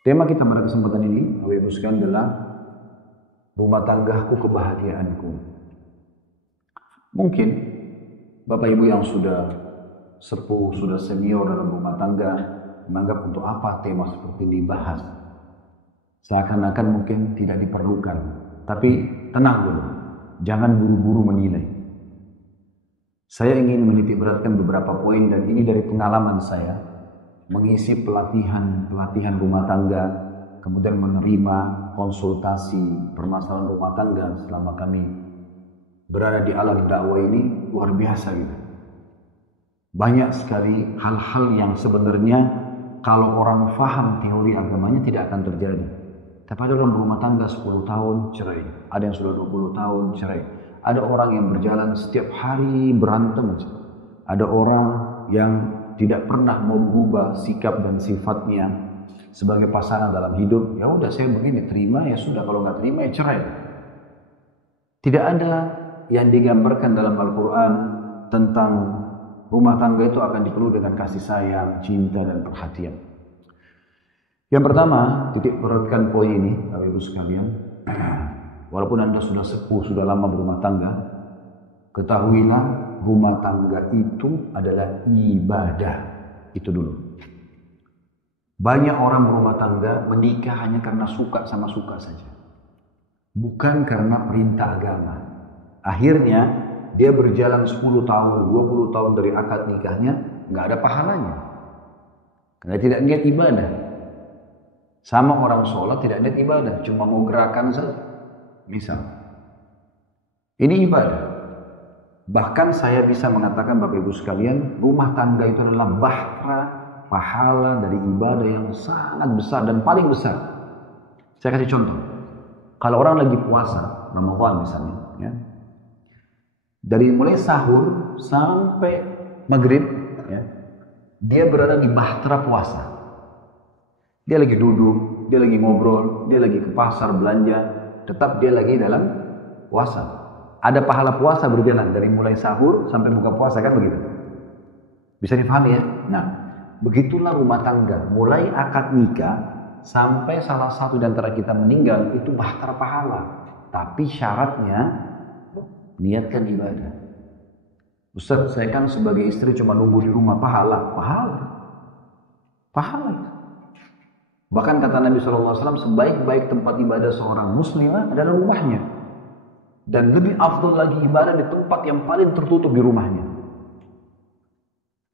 Tema kita pada kesempatan ini, Bapak Ibu sekalian, adalah rumah tanggaku kebahagiaanku. Mungkin Bapak Ibu yang sudah sepuh, sudah senior dalam rumah tangga, menganggap untuk apa tema seperti ini dibahas. Seakan-akan mungkin tidak diperlukan. Tapi tenang dulu, jangan buru-buru menilai. Saya ingin menitik beratkan beberapa poin, dan ini dari pengalaman saya mengisi pelatihan rumah tangga, kemudian menerima konsultasi permasalahan rumah tangga selama kami berada di alam dakwah ini. Luar biasa gitu. Banyak sekali hal-hal yang sebenarnya kalau orang faham teori agamanya tidak akan terjadi. Tapi ada orang berumah tangga 10 tahun cerai, ada yang sudah 20 tahun cerai, ada orang yang berjalan setiap hari berantem aja, ada orang yang tidak pernah mau berubah sikap dan sifatnya sebagai pasangan dalam hidup. Ya udah, saya begini, terima ya sudah, kalau nggak terima ya cerai. Tidak ada yang digambarkan dalam Al-Quran tentang rumah tangga itu akan dipenuhi dengan kasih sayang, cinta, dan perhatian. Yang pertama, titik beratkan poin ini, Bapak Ibu sekalian. Walaupun Anda sudah sepuh, sudah lama berumah tangga, ketahuilah rumah tangga itu adalah ibadah. Itu dulu. Banyak orang berumah tangga menikah hanya karena suka sama suka saja, bukan karena perintah agama. Akhirnya dia berjalan 10 tahun, 20 tahun dari akad nikahnya, nggak ada pahalanya. Karena tidak niat ibadah. Sama orang sholat tidak niat ibadah, cuma mau gerakan saja. Misal, ini ibadah. Bahkan saya bisa mengatakan, Bapak Ibu sekalian, rumah tangga itu adalah bahtera pahala dari ibadah yang sangat besar dan paling besar. Saya kasih contoh. Kalau orang lagi puasa, Ramadan misalnya, ya, dari mulai sahur sampai maghrib, ya, dia berada di bahtera puasa. Dia lagi duduk, dia lagi ngobrol, dia lagi ke pasar belanja, tetap dia lagi dalam puasa. Ada pahala puasa berjalan dari mulai sahur sampai buka puasa, kan begitu? Bisa dipahami ya? Nah, begitulah rumah tangga. Mulai akad nikah sampai salah satu di antara kita meninggal, itu bahtera pahala. Tapi syaratnya niatkan ibadah. Ustaz, saya kan sebagai istri cuma nunggu di rumah, pahala. Bahkan kata Nabi SAW, sebaik-baik tempat ibadah seorang muslimah adalah rumahnya. Dan lebih afdal lagi ibadah di tempat yang paling tertutup di rumahnya.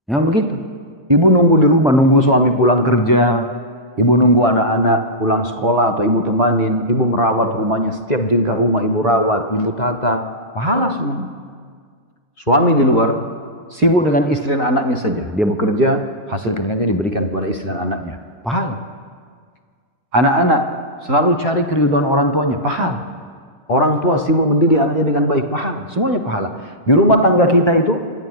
Ya begitu. Ibu nunggu di rumah, nunggu suami pulang kerja, ibu nunggu anak-anak pulang sekolah atau ibu temanin, ibu merawat rumahnya, setiap jengkal rumah ibu rawat, ibu tata, pahala semua. Suami di luar sibuk dengan istri dan anaknya saja. Dia bekerja, hasil kerjanya diberikan kepada istri dan anaknya, pahala. Anak-anak selalu cari keridhaan orang tuanya, pahala. Orang tua sibuk mendidik anaknya dengan baik, pahala. Semuanya pahala. Di rumah tangga kita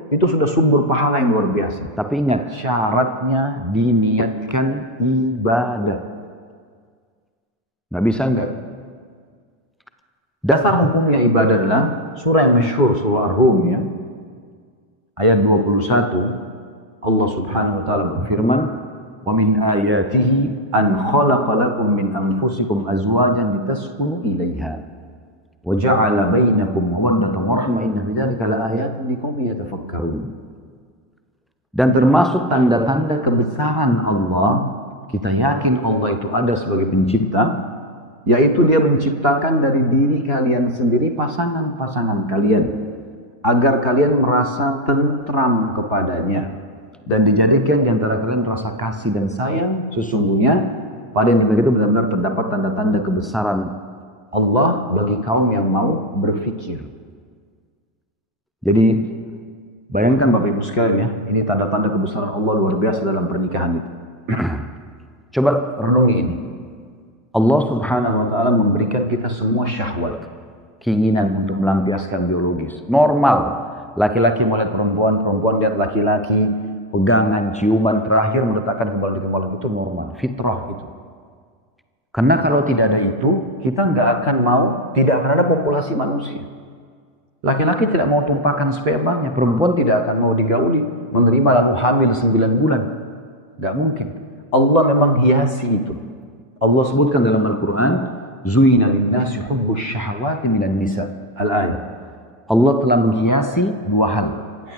itu sudah sumber pahala yang luar biasa. Tapi ingat, syaratnya diniatkan ibadah. Nggak bisa enggak. Dasar hukumnya ibadah adalah surah yang masyhur, surah Ar-Rum, ya. Ayat 21, Allah Subhanahu wa taala berfirman, "Wa min ayatihi an khalaqa lakum min anfusikum azwajan litaskunu ilaiha wa ja'ala bainakum mawaddatan wa rahmah inna fi dzalika laayatin liqaumin yatafakkarun." Dan termasuk tanda-tanda kebesaran Allah, kita yakin Allah itu ada sebagai pencipta, yaitu Dia menciptakan dari diri kalian sendiri pasangan-pasangan kalian agar kalian merasa tentram kepadanya, dan dijadikan di antara kalian rasa kasih dan sayang. Sesungguhnya pada yang begitu benar-benar terdapat tanda-tanda kebesaran Allah bagi kaum yang mau berfikir. Jadi bayangkan Bapak Ibu sekalian, ya, ini tanda-tanda kebesaran Allah luar biasa dalam pernikahan itu. Coba renungi ini. Allah Subhanahu wa taala memberikan kita semua syahwat, keinginan untuk melampiaskan biologis. Normal. Laki-laki melihat perempuan, perempuan lihat laki-laki, pegangan, ciuman, terakhir meletakkan kembali itu normal, fitrah itu. Karena kalau tidak ada itu, kita nggak akan mau, tidak akan ada populasi manusia. Laki-laki tidak mau tumpahkan spermanya, perempuan tidak akan mau digauli, menerima lalu hamil 9 bulan. Nggak mungkin. Allah memang hiasi itu. Allah sebutkan dalam Al-Quran, Zuyina linnasi hubbus syahawati minan nisa. Al-ayat. Allah telah menghiasi dua hal.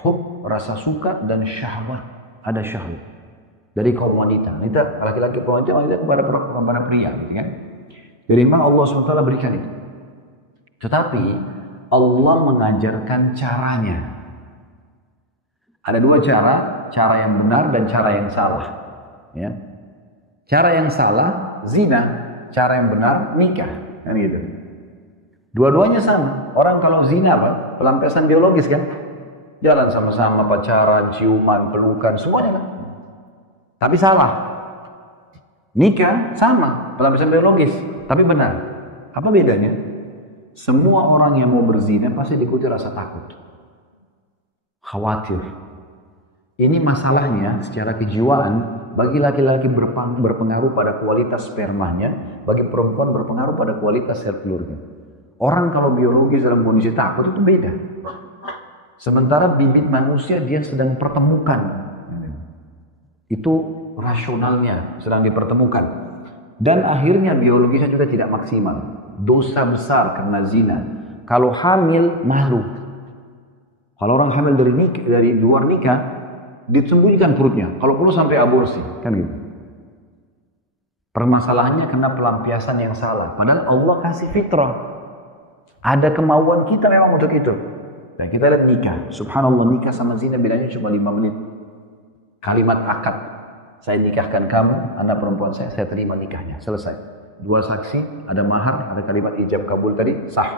Hub, rasa suka, dan syahwat. Ada syahwat. Dari kaum wanita. Wanita, laki-laki wanita kepada pria. Gitu kan? Jadi memang Allah SWT berikan itu. Tetapi Allah mengajarkan caranya. Ada dua cara yang benar dan cara yang salah. Ya. Cara yang salah, zina. Cara yang benar, nikah. Kan gitu. Dua-duanya sama. Orang kalau zina apa? Pelampiasan biologis kan? Jalan sama-sama, pacaran, ciuman, pelukan, semuanya kan? Tapi salah. Nikah sama, pelampiasan biologis. Tapi benar. Apa bedanya? Semua orang yang mau berzina pasti diikuti rasa takut. Khawatir. Ini masalahnya secara kejiwaan. Bagi laki-laki berpengaruh pada kualitas spermanya, bagi perempuan berpengaruh pada kualitas sel telurnya. Orang kalau biologis dalam kondisi takut itu beda. Sementara bibit manusia dia sedang pertemukan. Itu rasionalnya sedang dipertemukan. Dan akhirnya biologisnya juga tidak maksimal. Dosa besar karena zina. Kalau hamil, malu. Kalau orang hamil dari luar nikah, disembunyikan perutnya. Kalau perlu sampai aborsi, kan gitu. Permasalahannya karena pelampiasan yang salah. Padahal Allah kasih fitrah. Ada kemauan kita memang untuk itu. Dan kita lihat nikah. Subhanallah, nikah sama zina bedanya cuma 5 menit. Kalimat akad. Saya nikahkan kamu, anak perempuan saya terima nikahnya. Selesai. 2 saksi, ada mahar, ada kalimat ijab kabul tadi, sah.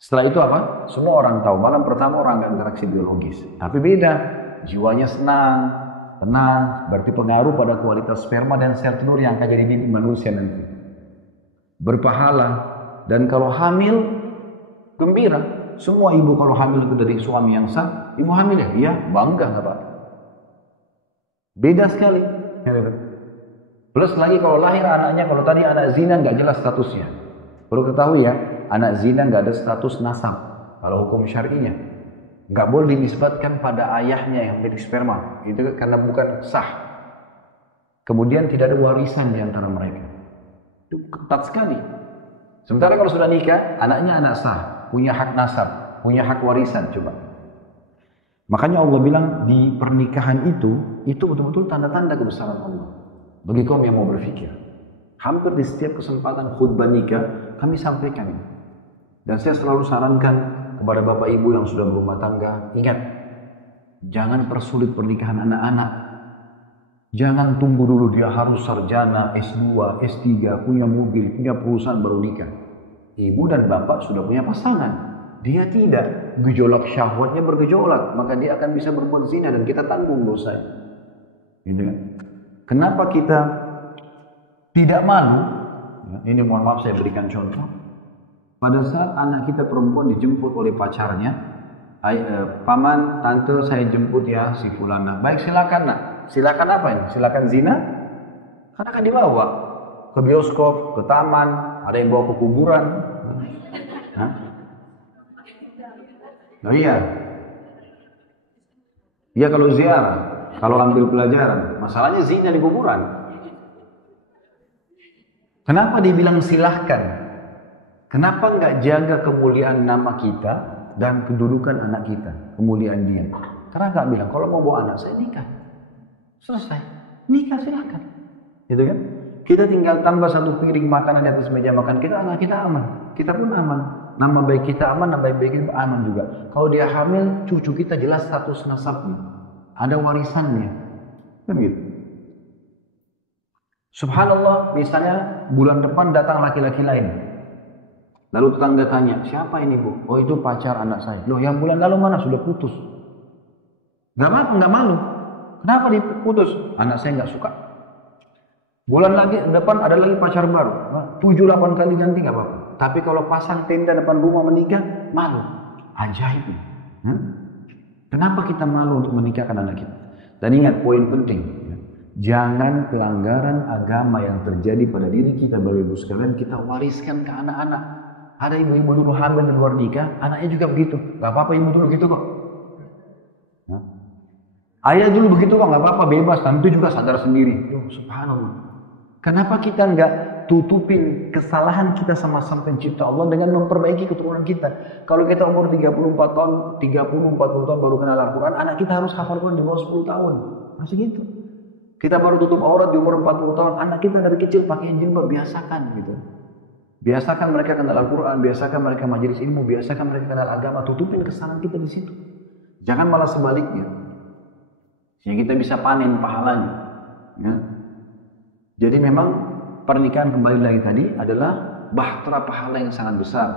Setelah itu apa? Semua orang tahu. Malam pertama orang gak interaksi biologis. Tapi beda. Jiwanya senang, tenang, berarti pengaruh pada kualitas sperma dan sel telur yang akan jadi bibit manusia nanti. Berpahala. Dan kalau hamil, gembira. Semua ibu kalau hamil itu dari suami yang sah, ibu hamil ya? Iya, bangga nggak Pak? Beda sekali. Plus lagi kalau lahir anaknya, kalau tadi anak zina nggak jelas statusnya. Perlu ketahui ya, anak zina nggak ada status nasab. Kalau hukum syar'inya. Nggak boleh dinisbatkan pada ayahnya yang milik sperma. Itu karena bukan sah. Kemudian tidak ada warisan di antara mereka. Itu ketat sekali. Sementara kalau sudah nikah, anaknya anak sah. Punya hak nasab. Punya hak warisan. Coba. Makanya Allah bilang di pernikahan itu betul-betul tanda-tanda kebesaran Allah. Bagi kaum yang mau berfikir. Hampir di setiap kesempatan khutbah nikah, kami sampaikan ini. Dan saya selalu sarankan kepada bapak ibu yang sudah berumah tangga, ingat, jangan persulit pernikahan anak-anak. Jangan tunggu dulu dia harus sarjana, S2, S3, punya mobil, punya perusahaan baru nikah. Ibu dan bapak sudah punya pasangan. Dia tidak, gejolak syahwatnya bergejolak, maka dia akan bisa berbuat zina dan kita tanggung dosanya. Gitu kan? Kenapa kita tidak malu? Ini mohon maaf saya berikan contoh. Pada saat anak kita perempuan dijemput oleh pacarnya, paman, tante saya jemput ya si fulana. Baik silakan nak. Silakan apa ini? Silakan zina? Karena akan dibawa ke bioskop, ke taman, ada yang bawa ke kuburan. Hah? Oh iya. Iya kalau ziarah, kalau ambil pelajaran. Masalahnya zina di kuburan. Kenapa dibilang silahkan? Kenapa nggak jaga kemuliaan nama kita dan kedudukan anak kita, kemuliaan dia? Karena nggak bilang, kalau mau bawa anak saya nikah, selesai, nikah silakan, gitu kan? Kita tinggal tambah 1 piring makanan di atas meja makan kita, anak kita aman, kita pun aman. Nama baik kita aman, nama baik kita aman juga. Kalau dia hamil, cucu kita jelas status nasabnya, ada warisannya, kan gitu. Subhanallah, misalnya bulan depan datang laki-laki lain. Lalu tetangga tanya, siapa ini bu? Oh itu pacar anak saya. Loh yang bulan lalu mana? Sudah putus. Gak apa-apa, gak malu. Kenapa diputus? Anak saya gak suka. Bulan lagi depan ada lagi pacar baru. 7-8 kali ganti gak apa-apa. Tapi kalau pasang tenda depan rumah menikah, malu. Ajaib. Kenapa kita malu untuk menikahkan anak kita? Dan ingat poin penting. Jangan pelanggaran agama yang terjadi pada diri kita, Bapak Ibu sekalian, kita wariskan ke anak-anak. Ada ibu-ibu dulu hamil di luar nikah, anaknya juga begitu. Gak apa-apa ibu dulu gitu kok. Ayah dulu begitu kok, gak apa-apa, bebas. Nanti juga sadar sendiri. Subhanallah. Kenapa kita nggak tutupin kesalahan kita sama Sang Pencipta Allah dengan memperbaiki keturunan kita? Kalau kita umur 34 tahun, 30-40 tahun baru kenal Al-Quran, anak kita harus hafal Quran di bawah 10 tahun. Masih gitu. Kita baru tutup aurat di umur 40 tahun, anak kita dari kecil pakai jilbab, biasakan gitu. Biasakan mereka kenal Al-Quran, biasakan mereka majelis ilmu, biasakan mereka kenal agama, tutupin kesalahan kita di situ. Jangan malah sebaliknya. Sehingga kita bisa panen pahalanya. Ya. Jadi memang pernikahan kembali lagi tadi adalah bahtera pahala yang sangat besar.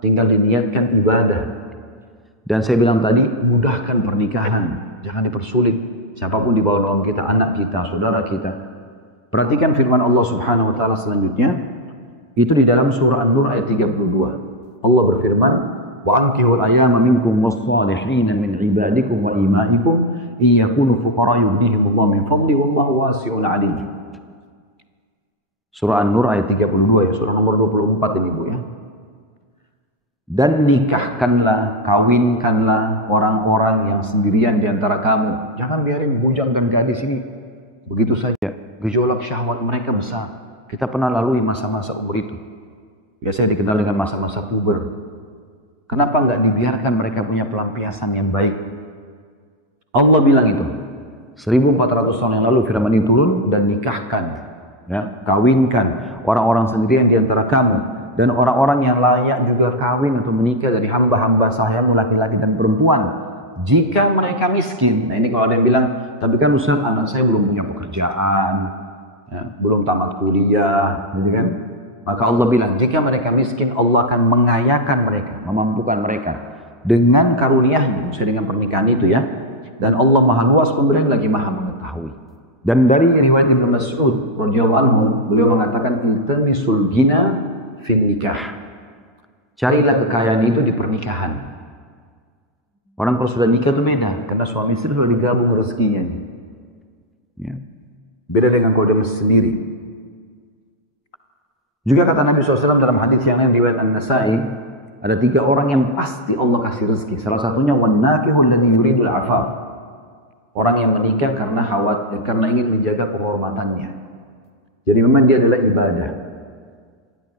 Tinggal diniatkan ibadah. Dan saya bilang tadi, mudahkan pernikahan. Jangan dipersulit. Siapapun di bawah naungan kita, anak kita, saudara kita. Perhatikan firman Allah Subhanahu wa taala selanjutnya. Itu di dalam surah An-Nur ayat 32. Allah berfirman, "Wa ankihul ayyama minkum was-salihin min ibadikum wa imaikum iyakunu fuqara yughnihimullahu min fadli wallahu wasi'un 'alim." Surah An-Nur ayat 32 ya, surah nomor 24 ini Bu ya. Dan nikahkanlah, kawinkanlah orang-orang yang sendirian di antara kamu. Jangan biarin bujang dan gadis ini begitu saja. Gejolak syahwat mereka besar. Kita pernah lalui masa-masa umur itu. Biasanya dikenal dengan masa-masa puber. Kenapa nggak dibiarkan mereka punya pelampiasan yang baik? Allah bilang itu. 1400 tahun yang lalu firman ini turun, dan nikahkan. Ya, kawinkan orang-orang sendirian di antara kamu, dan orang-orang yang layak juga kawin atau menikah dari hamba-hamba sahayamu laki-laki dan perempuan jika mereka miskin. Nah ini kalau ada yang bilang, tapi kan Ustaz anak saya belum punya pekerjaan, ya, belum tamat kuliah, gitu kan? Maka Allah bilang jika mereka miskin, Allah akan mengayakan mereka, memampukan mereka dengan karunia-Nya, sesuai dengan pernikahan itu ya. Dan Allah Maha Luas pemberian lagi Maha mengetahui. Dan dari riwayat Ibnu Mas'ud radhiyallahu anhu, beliau mengatakan iltamisul ghina fin nikah. Carilah kekayaan itu di pernikahan. Orang kalau sudah nikah itu beda, karena suami istri sudah digabung rezekinya. Ya. Beda dengan kalau dia masih sendiri. Juga kata Nabi SAW dalam hadis yang lain riwayat An-Nasa'i, ada 3 orang yang pasti Allah kasih rezeki. Salah satunya wan nakihul ladzi yuridul afaf. Orang yang menikah karena ingin menjaga kehormatannya. Jadi memang dia adalah ibadah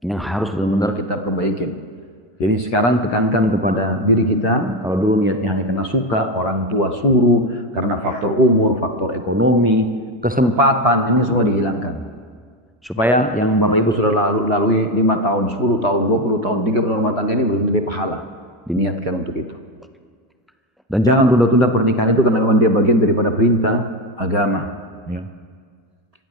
yang harus benar-benar kita perbaikin. Jadi sekarang tekankan kepada diri kita, kalau dulu niatnya hanya karena suka, orang tua suruh, karena faktor umur, faktor ekonomi, kesempatan, ini semua dihilangkan. Supaya yang Bapak Ibu sudah lalui 5 tahun, 10 tahun, 20 tahun, 30 rumah tangga ini bernilai pahala. Diniatkan untuk itu. Dan jangan tunda-tunda pernikahan itu karena memang dia bagian daripada perintah agama. Ya.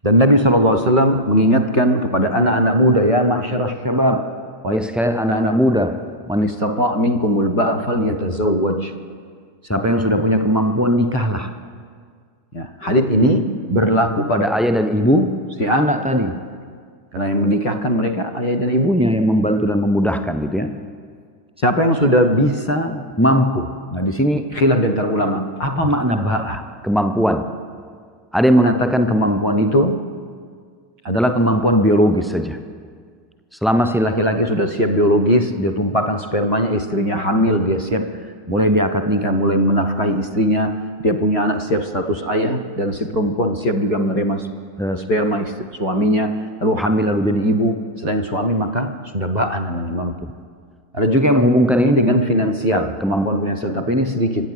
Dan Nabi SAW mengingatkan kepada anak-anak muda, ya ma'syaras syabab, wahai sekalian anak-anak muda, man istata' minkumul ba'a falyatazawwaj. Siapa yang sudah punya kemampuan nikahlah. Ya, hadits ini berlaku pada ayah dan ibu si anak tadi. Karena yang menikahkan mereka ayah dan ibunya yang membantu dan memudahkan gitu ya. Siapa yang sudah bisa mampu. Nah di sini khilaf di antara ulama. Apa makna ba'a? Kemampuan. Ada yang mengatakan kemampuan itu adalah kemampuan biologis saja. Selama si laki-laki sudah siap biologis, dia tumpahkan spermanya, istrinya hamil, dia siap mulai dia akad nikah, mulai menafkahi istrinya, dia punya anak siap status ayah, dan si perempuan siap juga menerima sperma istri, suaminya, lalu hamil lalu jadi ibu, selain suami maka sudah ba'a namanya mampu. Ada juga yang menghubungkan ini dengan finansial, kemampuan finansial, tapi ini sedikit.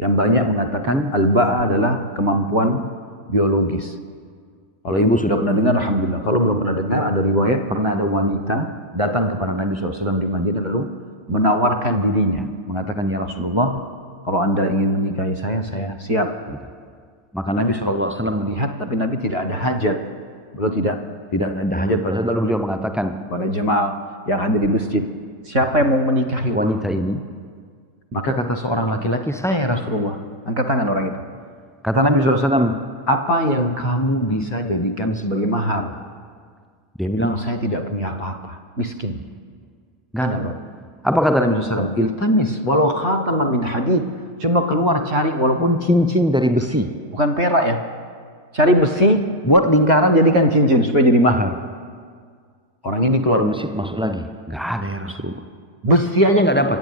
Yang banyak mengatakan al-ba'a adalah kemampuan biologis. Kalau ibu sudah pernah dengar, alhamdulillah. Kalau belum pernah dengar, ada riwayat pernah ada wanita datang kepada Nabi SAW di Madinah lalu menawarkan dirinya, mengatakan ya Rasulullah, kalau anda ingin menikahi saya siap. Maka Nabi SAW melihat, tapi Nabi tidak ada hajat. Beliau tidak ada hajat pada saat, lalu beliau mengatakan kepada jemaah yang hadir di masjid, siapa yang mau menikahi wanita ini? Maka kata seorang laki-laki, saya Rasulullah. Angkat tangan orang itu. Kata Nabi SAW, apa yang kamu bisa jadikan sebagai mahar? Dia bilang, saya tidak punya apa-apa, miskin. Gak ada apa. Apa kata Nabi SAW? Iltamis walau khataman min hadid. Coba keluar cari walaupun cincin dari besi, bukan perak ya. Cari besi, buat lingkaran jadikan cincin supaya jadi mahar. Orang ini keluar masjid, masuk lagi. Gak ada ya Rasulullah. Besi aja gak dapat.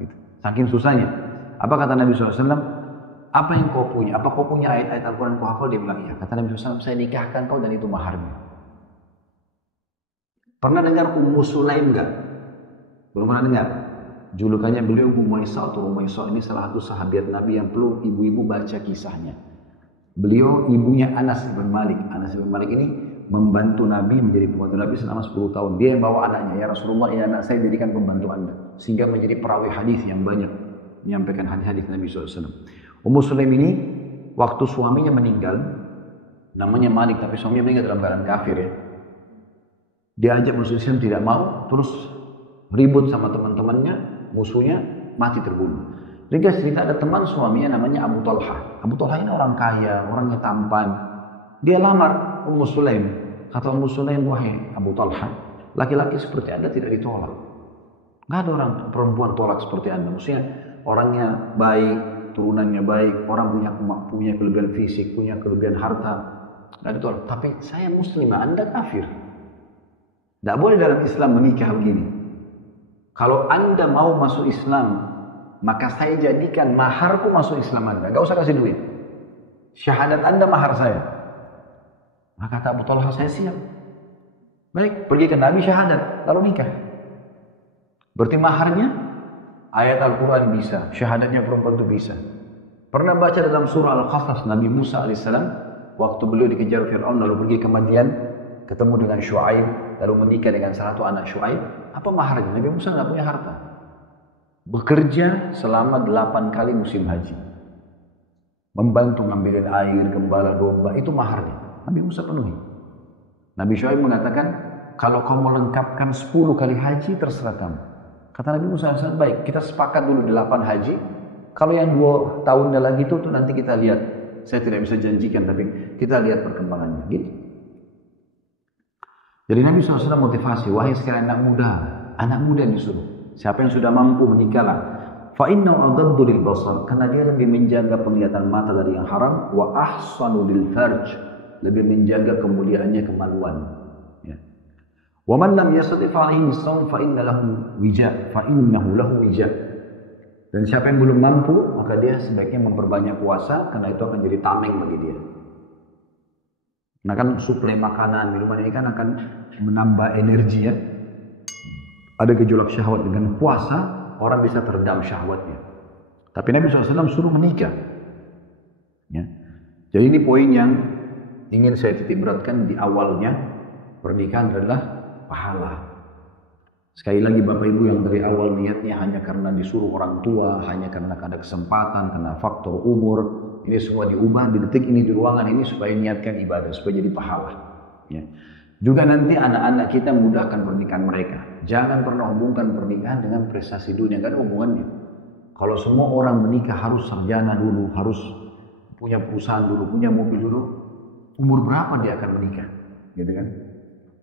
Gitu. Saking susahnya. Apa kata Nabi SAW? Apa yang kau punya? Apa kau punya ayat-ayat Al-Quran kau hafal? Dia bilang iya. Kata Nabi SAW, saya nikahkan kau dan itu maharnya. Pernah dengar Ummu Sulaim enggak? Belum pernah dengar? Julukannya beliau Umaisah atau Umaisah, ini salah satu sahabat Nabi yang perlu ibu-ibu baca kisahnya. Beliau ibunya Anas bin Malik. Anas bin Malik ini membantu Nabi, menjadi pembantu Nabi selama 10 tahun. Dia yang bawa anaknya, ya Rasulullah, ya anak saya jadikan pembantu Anda. Sehingga menjadi perawi hadis yang banyak, menyampaikan hadis-hadis Nabi SAW. Ummu Sulaim ini, waktu suaminya meninggal, namanya Malik, tapi suaminya meninggal dalam keadaan kafir ya. Dia ajak masuk Islam, tidak mau, terus ribut sama teman-temannya, musuhnya, mati terbunuh. Ringkas cerita, ada teman suaminya namanya Abu Talha. Abu Talha ini orang kaya, orangnya tampan. Dia lamar Ummu Sulaim. Kata Ummu Sulaim, wahai Abu Talha, laki-laki seperti Anda tidak ditolak. Nggak ada orang perempuan tolak seperti Anda. Maksudnya orangnya baik, turunannya baik, orang punya kelebihan fisik, punya kelebihan harta, nggak ditolak. Tapi saya muslimah, Anda kafir. Tidak boleh dalam Islam menikah begini. Kalau Anda mau masuk Islam, maka saya jadikan maharku masuk Islam Anda. Gak usah kasih duit. Syahadat Anda mahar saya. Maka kata Abu Talha, saya siap. Baik, pergi ke Nabi syahadat, lalu nikah. Berarti maharnya ayat Al-Quran bisa, syahadatnya perempuan itu bisa. Pernah baca dalam surah Al-Qasas, Nabi Musa alaihissalam, waktu beliau dikejar Fir'aun lalu pergi ke Madian, ketemu dengan Syuaib, lalu menikah dengan salah satu anak Syuaib. Apa maharnya? Nabi Musa nggak punya harta. Bekerja selama 8 kali musim haji. Membantu ngambilin air, gembala domba, itu maharnya. Nabi Musa penuhi. Nabi Syuaib mengatakan, kalau kau melengkapkan 10 kali haji, terserah kamu. Kata Nabi Musa, baik, kita sepakat dulu 8 haji. Kalau yang 2 tahunnya lagi itu nanti kita lihat. Saya tidak bisa janjikan, tapi kita lihat perkembangannya. Gitu. Jadi Nabi SAW motivasi, wahai sekalian anak muda disuruh. Siapa yang sudah mampu menikahlah. Fa'innahu aghaddu lil basar, karena dia lebih menjaga penglihatan mata dari yang haram, wa ahsanu lil farj, lebih menjaga kemuliaannya kemaluan. Ya. Wa man lam yastati' fa'alaihi shaum fa innahu lahu wija. Dan siapa yang belum mampu, maka dia sebaiknya memperbanyak puasa, karena itu akan jadi tameng bagi dia. Nah kan suplai makanan, minuman ini kan akan menambah energi ya. Ada gejolak syahwat, dengan puasa orang bisa teredam syahwatnya. Tapi Nabi SAW suruh menikah. Ya. Jadi ini poin yang ingin saya titik beratkan di awalnya. Pernikahan adalah pahala. Sekali lagi Bapak Ibu yang dari awal niatnya hanya karena disuruh orang tua, hanya karena ada kesempatan, karena faktor umur, ini semua diubah di detik ini, di ruangan ini, supaya niatkan ibadah, supaya jadi pahala. Ya. Juga nanti anak-anak kita mudahkan pernikahan mereka. Jangan pernah hubungkan pernikahan dengan prestasi dunia, nggak ada hubungannya. Kalau semua orang menikah harus sarjana dulu, harus punya perusahaan dulu, punya mobil dulu, umur berapa dia akan menikah? Gitu kan?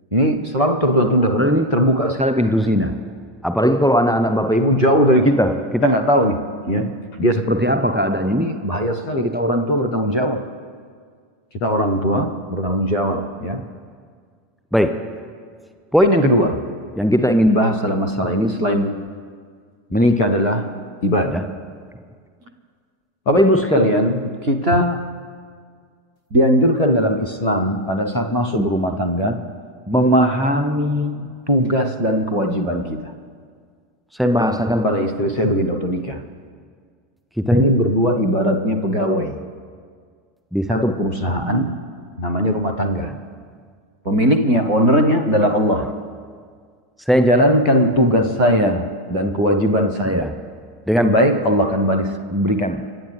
Ini selalu tertunda-tunda, karena ini terbuka sekali pintu zina. Apalagi kalau anak-anak Bapak Ibu jauh dari kita nggak tahu nih, ya. Dia seperti apa keadaannya, ini bahaya sekali. Kita orang tua bertanggung jawab. Kita orang tua bertanggung jawab, ya. Baik. Poin yang kedua yang kita ingin bahas dalam masalah ini selain menikah adalah ibadah. Bapak Ibu sekalian, kita dianjurkan dalam Islam pada saat masuk berumah tangga memahami tugas dan kewajiban kita. Saya bahasakan pada istri saya begini waktu nikah. Kita ini berdua ibaratnya pegawai di satu perusahaan namanya rumah tangga. Pemiliknya, ownernya adalah Allah. Saya jalankan tugas saya dan kewajiban saya dengan baik, Allah akan berikan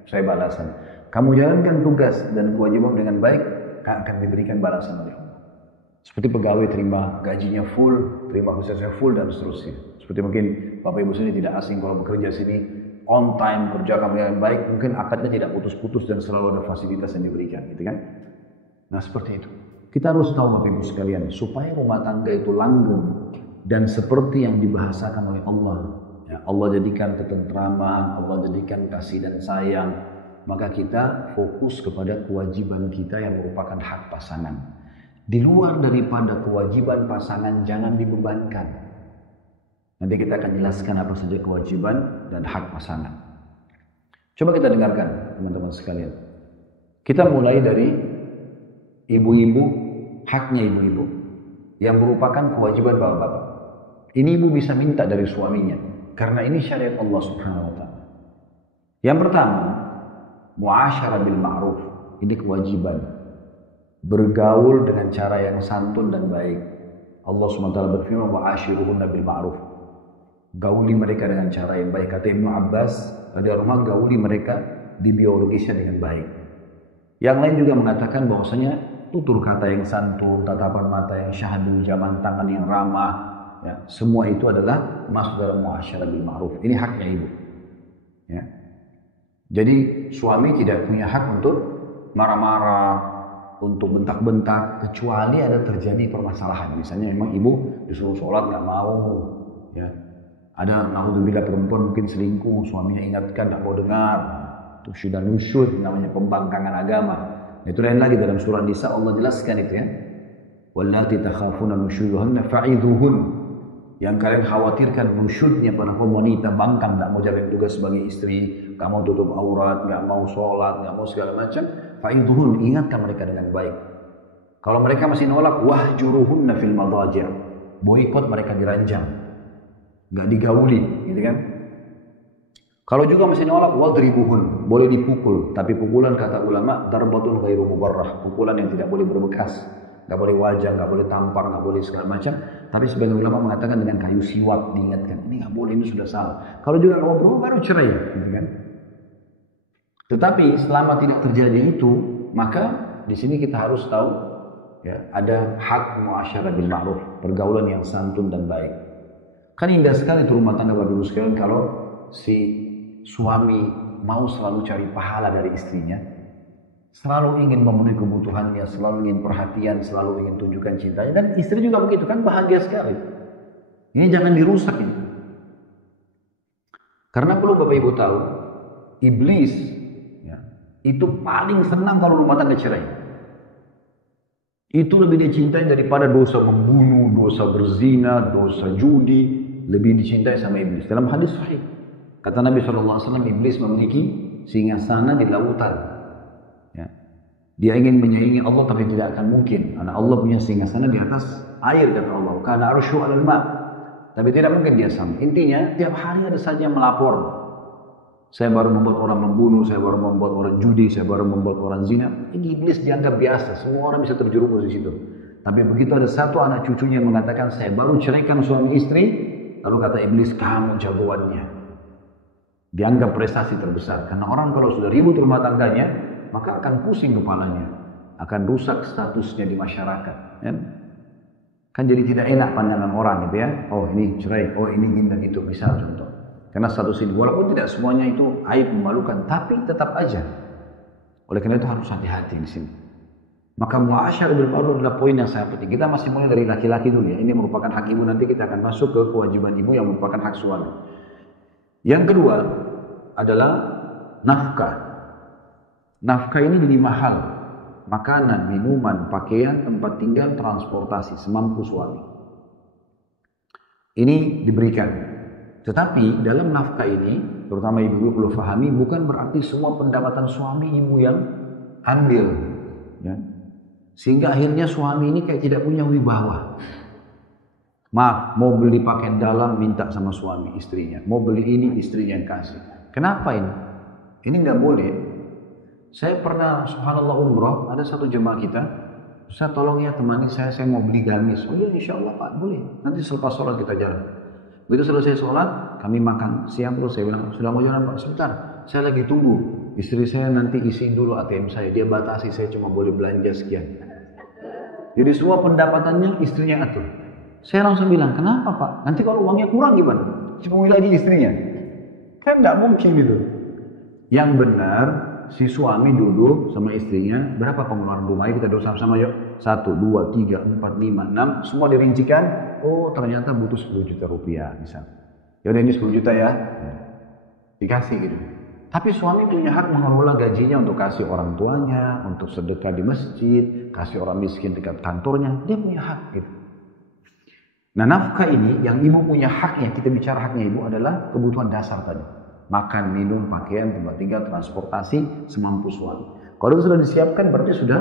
saya balasan. Kamu jalankan tugas dan kewajiban dengan baik, akan diberikan balasan oleh Allah. Seperti pegawai terima gajinya full, terima fasilitasnya full, dan seterusnya. Seperti mungkin Bapak Ibu sini tidak asing kalau bekerja sini on time, kerja kamu dengan baik, mungkin akadnya tidak putus-putus dan selalu ada fasilitas yang diberikan, gitu kan? Nah seperti itu. Kita harus tahu Bapak Ibu sekalian, supaya rumah tangga itu langgeng dan seperti yang dibahasakan oleh Allah. Ya, Allah jadikan ketentraman, Allah jadikan kasih dan sayang. Maka kita fokus kepada kewajiban kita yang merupakan hak pasangan. Di luar daripada kewajiban pasangan jangan dibebankan. Nanti kita akan jelaskan apa saja kewajiban dan hak pasangan. Coba kita dengarkan teman-teman sekalian. Kita mulai dari ibu-ibu, haknya ibu-ibu. yang merupakan kewajiban bapak-bapak. Ini ibu bisa minta dari suaminya, karena ini syariat Allah Subhanahu wa Ta'ala. Yang pertama, muasyarah bil ma'ruf. Ini kewajiban. Bergaul dengan cara yang santun dan baik. Allah Subhanahu wa Ta'ala berfirman, wa'ashiruhunna bil ma'ruf. Gauli mereka dengan cara yang baik. Kata Ibnu Abbas, radhiyallahu anhu, gauli mereka di biologisnya dengan baik. Yang lain juga mengatakan bahwasanya tutur kata yang santun, tatapan mata yang syahdu, jaban tangan yang ramah, ya, semua itu adalah masuk dalam muasyarah bil ma'ruf. Ini haknya ibu. Ya. Jadi suami tidak punya hak untuk marah-marah, untuk bentak-bentak, kecuali ada terjadi permasalahan. Misalnya memang ibu disuruh sholat nggak mau, ya. Ada naudzubillah perempuan mungkin selingkuh, suaminya ingatkan nggak mau dengar. Itu sudah nusyud, namanya pembangkangan agama. Itu lain lagi dalam surah Nisa Allah jelaskan itu ya. Wallati takhafuna nusyuzuhunna fa'idhuhun. Yang kalian khawatirkan nusyudnya para kaum wanita bangkang, nggak mau jalan tugas sebagai istri, nggak mau tutup aurat, nggak mau sholat, nggak mau segala macam. Fa'idhuhun, ingatkan mereka dengan baik. Kalau mereka masih nolak, wahjuruhunna fil madaji'. Boikot mereka diranjang. Nggak digauli, gitu kan? Kalau juga masih nolak, wadribuhun, boleh dipukul, tapi pukulan kata ulama darbatun ghairu mubarrah, pukulan yang tidak boleh berbekas, nggak boleh wajah, nggak boleh tampar, nggak boleh segala macam. Tapi sebagian ulama mengatakan dengan kayu siwak diingatkan, ini nggak boleh, ini sudah salah. Kalau juga nggak mau baru cerai, gitu kan? Tetapi selama tidak terjadi itu, maka di sini kita harus tahu, ya, ada hak muasyarah bil ma'ruf, pergaulan yang santun dan baik. Kan indah sekali itu rumah tangga Bapak Ibu sekalian kalau si suami mau selalu cari pahala dari istrinya, selalu ingin memenuhi kebutuhannya, selalu ingin perhatian, selalu ingin tunjukkan cintanya, dan istri juga begitu kan, bahagia sekali. Ini jangan dirusak ini. Karena perlu Bapak Ibu tahu, iblis ya, itu paling senang kalau rumah tangga cerai. Itu lebih dicintai daripada dosa membunuh, dosa berzina, dosa judi, lebih dicintai sama iblis. Dalam hadis sahih, kata Nabi SAW, iblis memiliki singgasana di lautan. Ya. Dia ingin menyaingi Allah tapi tidak akan mungkin. Karena Allah punya singgasana di atas air, kata Allah. Karena arsyu alal ma'. Tapi tidak mungkin dia sama. Intinya, tiap hari ada saja melapor. Saya baru membuat orang membunuh, saya baru membuat orang judi, saya baru membuat orang zina. Ini iblis dianggap biasa. Semua orang bisa terjerumus di situ. Tapi begitu ada satu anak cucunya yang mengatakan, saya baru ceraikan suami istri. Lalu kata iblis, kamu jagoannya. Dianggap prestasi terbesar. Karena orang kalau sudah ribut rumah tangganya, maka akan pusing kepalanya. Akan rusak statusnya di masyarakat. Ya? Kan jadi tidak enak pandangan orang gitu ya. Oh ini cerai, oh ini gini dan itu. Misal contoh. Karena status ini, walaupun tidak semuanya itu aib memalukan, tapi tetap aja. Oleh karena itu harus hati-hati di sini. Maka muasyarah bil ma'ruf adalah poin yang sangat penting. Kita masih mulai dari laki-laki dulu ya. Ini merupakan hak ibu, nanti kita akan masuk ke kewajiban ibu yang merupakan hak suami. Yang kedua adalah nafkah. Nafkah ini 5 hal. Makanan, minuman, pakaian, tempat tinggal, transportasi, semampu suami. Ini diberikan. Tetapi dalam nafkah ini, terutama ibu-ibu perlu pahami, bukan berarti semua pendapatan suami ibu yang ambil. Ya. Sehingga akhirnya suami ini kayak tidak punya wibawa. Maaf, mau beli pakaian dalam minta sama suami istrinya. Mau beli ini istrinya yang kasih. Kenapa ini? Ini nggak boleh. Saya pernah subhanallah umroh, ada satu jemaah kita. Saya tolong ya temani saya mau beli gamis. Oh iya insya Allah Pak, boleh. Nanti selepas sholat kita jalan. Begitu selesai sholat, kami makan siang terus. Saya bilang, sudah mau jalan Pak? Sebentar, saya lagi tunggu. Istri saya nanti isiin dulu ATM saya. Dia batasi, saya cuma boleh belanja sekian. Jadi semua pendapatannya istrinya atur. Saya langsung bilang, kenapa Pak? Nanti kalau uangnya kurang gimana? Cuma lagi istrinya. Kan tidak mungkin gitu. Yang benar, si suami duduk sama istrinya, berapa pengeluaran rumahnya kita duduk sama-sama yuk. 1, 2, 3, 4, 5, 6. Semua dirincikan. Oh ternyata butuh 10 juta rupiah misalnya. Yaudah ini 10 juta ya. Dikasih gitu. Tapi suami punya hak mengelola gajinya untuk kasih orang tuanya, untuk sedekah di masjid, kasih orang miskin dekat kantornya. Dia punya hak gitu. Nah nafkah ini yang ibu punya haknya, kita bicara haknya ibu adalah kebutuhan dasar tadi. Makan, minum, pakaian, tempat tinggal, transportasi, semampu suami. Kalau itu sudah disiapkan berarti sudah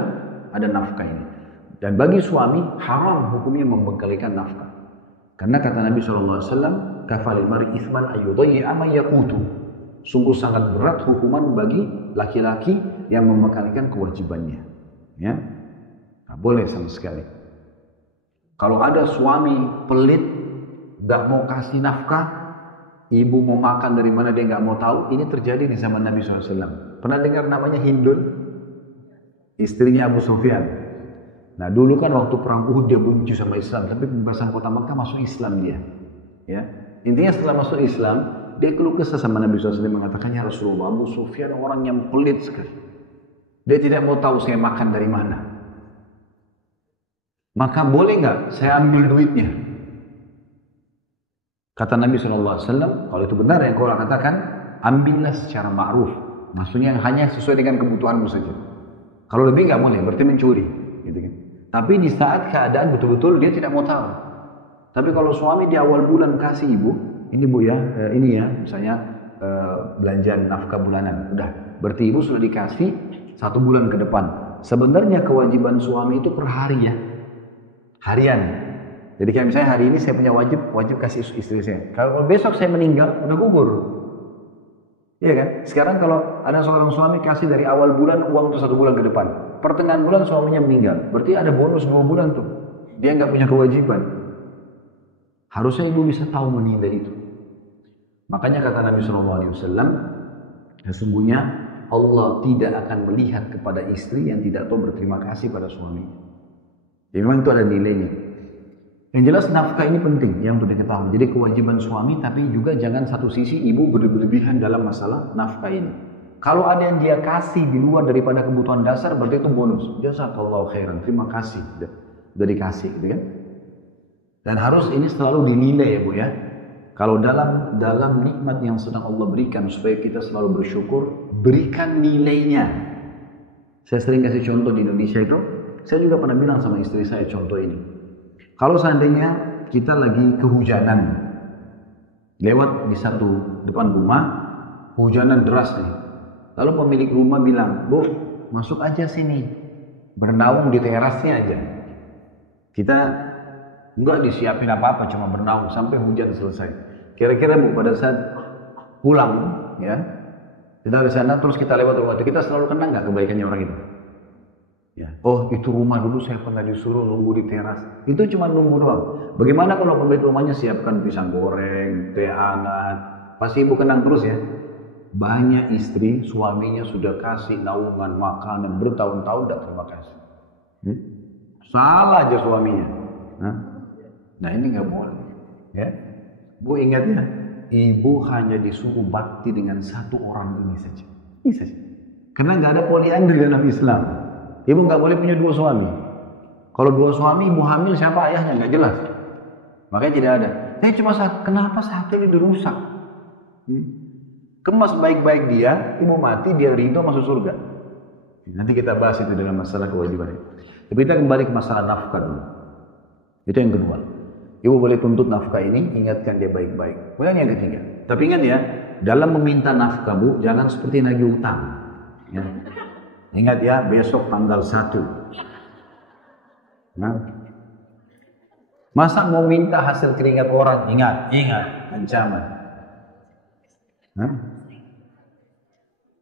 ada nafkah ini. Dan bagi suami haram hukumnya membekalikan nafkah. Karena kata Nabi SAW, kafalil mar'i ithman ayyudayyi'a ma yaqutu. Sungguh sangat berat hukuman bagi laki-laki yang membekalikan kewajibannya. Ya, nggak boleh sama sekali. Kalau ada suami pelit, nggak mau kasih nafkah, ibu mau makan dari mana dia nggak mau tahu. Ini terjadi di zaman Nabi SAW. Pernah dengar namanya Hindun? Istrinya Abu Sufyan. Nah dulu kan waktu perang Uhud dia benci sama Islam, tapi pembebasan kota Makkah masuk Islam dia. Ya, intinya setelah masuk Islam, dia keluh kesah sama Nabi SAW mengatakan, ya Rasulullah, Abu Sufyan orang yang pelit sekali. Dia tidak mau tahu saya makan dari mana. Maka boleh nggak saya ambil duitnya? Kata Nabi SAW, kalau itu benar yang kau katakan, ambillah secara ma'ruf. Maksudnya hanya sesuai dengan kebutuhanmu saja. Kalau lebih nggak boleh, berarti mencuri. Gitu kan. Tapi di saat keadaan betul-betul dia tidak mau tahu. Tapi kalau suami di awal bulan kasih ibu, ini bu ya, ini ya, misalnya belanjaan nafkah bulanan, udah. Berarti ibu sudah dikasih 1 bulan ke depan. Sebenarnya kewajiban suami itu per hari ya, harian. Jadi kayak misalnya hari ini saya punya wajib kasih istri saya. Kalau besok saya meninggal, udah gugur. Iya kan? Sekarang kalau ada seorang suami kasih dari awal bulan uang untuk 1 bulan ke depan. Pertengahan bulan suaminya meninggal. Berarti ada bonus 2 bulan tuh. Dia nggak punya kewajiban. Harusnya ibu bisa tahu menilai itu. Makanya kata Nabi SAW, sesungguhnya Allah tidak akan melihat kepada istri yang tidak tahu berterima kasih pada suami. Ya, memang itu ada nilainya. Yang jelas nafkah ini penting yang perlu diketahui. Jadi kewajiban suami, tapi juga jangan satu sisi ibu berlebihan dalam masalah nafkah ini. Kalau ada yang dia kasih di luar daripada kebutuhan dasar, berarti itu bonus. Jazakallahu khairan, terima kasih. Udah dikasih gitu kan. Dan harus ini selalu dinilai ya bu ya. Kalau dalam nikmat yang sedang Allah berikan, supaya kita selalu bersyukur, berikan nilainya. Saya sering kasih contoh di Indonesia itu, saya juga pernah bilang sama istri saya contoh ini. Kalau seandainya kita lagi kehujanan, lewat di satu depan rumah, hujanan deras nih. Lalu pemilik rumah bilang, bu, masuk aja sini, bernaung di terasnya aja. Kita enggak disiapin apa-apa, cuma bernaung sampai hujan selesai. Kira-kira bu, pada saat pulang, ya, kita di sana terus kita lewat rumah itu, kita selalu kenang nggak kebaikannya orang itu? Ya. Oh, itu rumah dulu saya pernah disuruh nunggu di teras. Itu cuma nunggu doang. Bagaimana kalau pemilik rumahnya siapkan pisang goreng, teh hangat? Pasti ibu kenang terus ya. Banyak istri suaminya sudah kasih naungan makanan bertahun-tahun tidak terima kasih. Salah aja suaminya. Nah ini nggak boleh. Ya, bu ingat ya, ibu hanya disuruh bakti dengan 1 orang ini saja. Ini saja. Karena nggak ada poliandri dalam Islam. Ibu nggak boleh punya 2 suami. Kalau 2 suami, ibu hamil siapa ayahnya nggak jelas. Makanya tidak ada. Tapi cuma kenapa satu ini dirusak? Kemas baik-baik dia, ibu mati, dia ridho masuk surga. Nanti kita bahas itu dalam masalah kewajiban. Tapi kita kembali ke masalah nafkah dulu. Itu yang kedua. Ibu boleh tuntut nafkah ini, ingatkan dia baik-baik. Kemudian yang ketiga. Tapi ingat ya, dalam meminta nafkah bu, jangan seperti nagih utang. Ya. Ingat ya, besok tanggal 1. Nah, masa mau minta hasil keringat orang? Ingat, ancaman. Nah,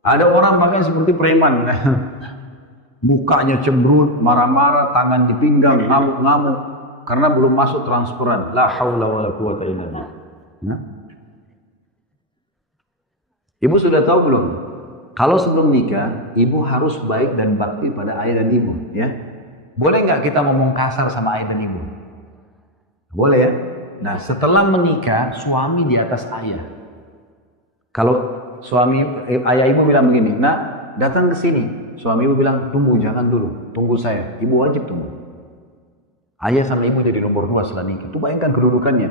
ada orang pakai seperti preman, mukanya cemberut, marah-marah, tangan di pinggang, ngamuk-ngamuk, karena belum masuk transferan. La haula wala quwata illa billah. Nah, ibu sudah tahu belum? Kalau sebelum nikah, ibu harus baik dan bakti pada ayah dan ibu, ya. Boleh nggak kita ngomong kasar sama ayah dan ibu? Boleh ya. Nah, setelah menikah, suami di atas ayah. Kalau ayah ibu bilang begini, nak datang ke sini. Suami ibu bilang, tunggu, jangan dulu, tunggu saya. Ibu wajib tunggu. Ayah sama ibu jadi nomor 2 setelah nikah. Itu bayangkan kedudukannya.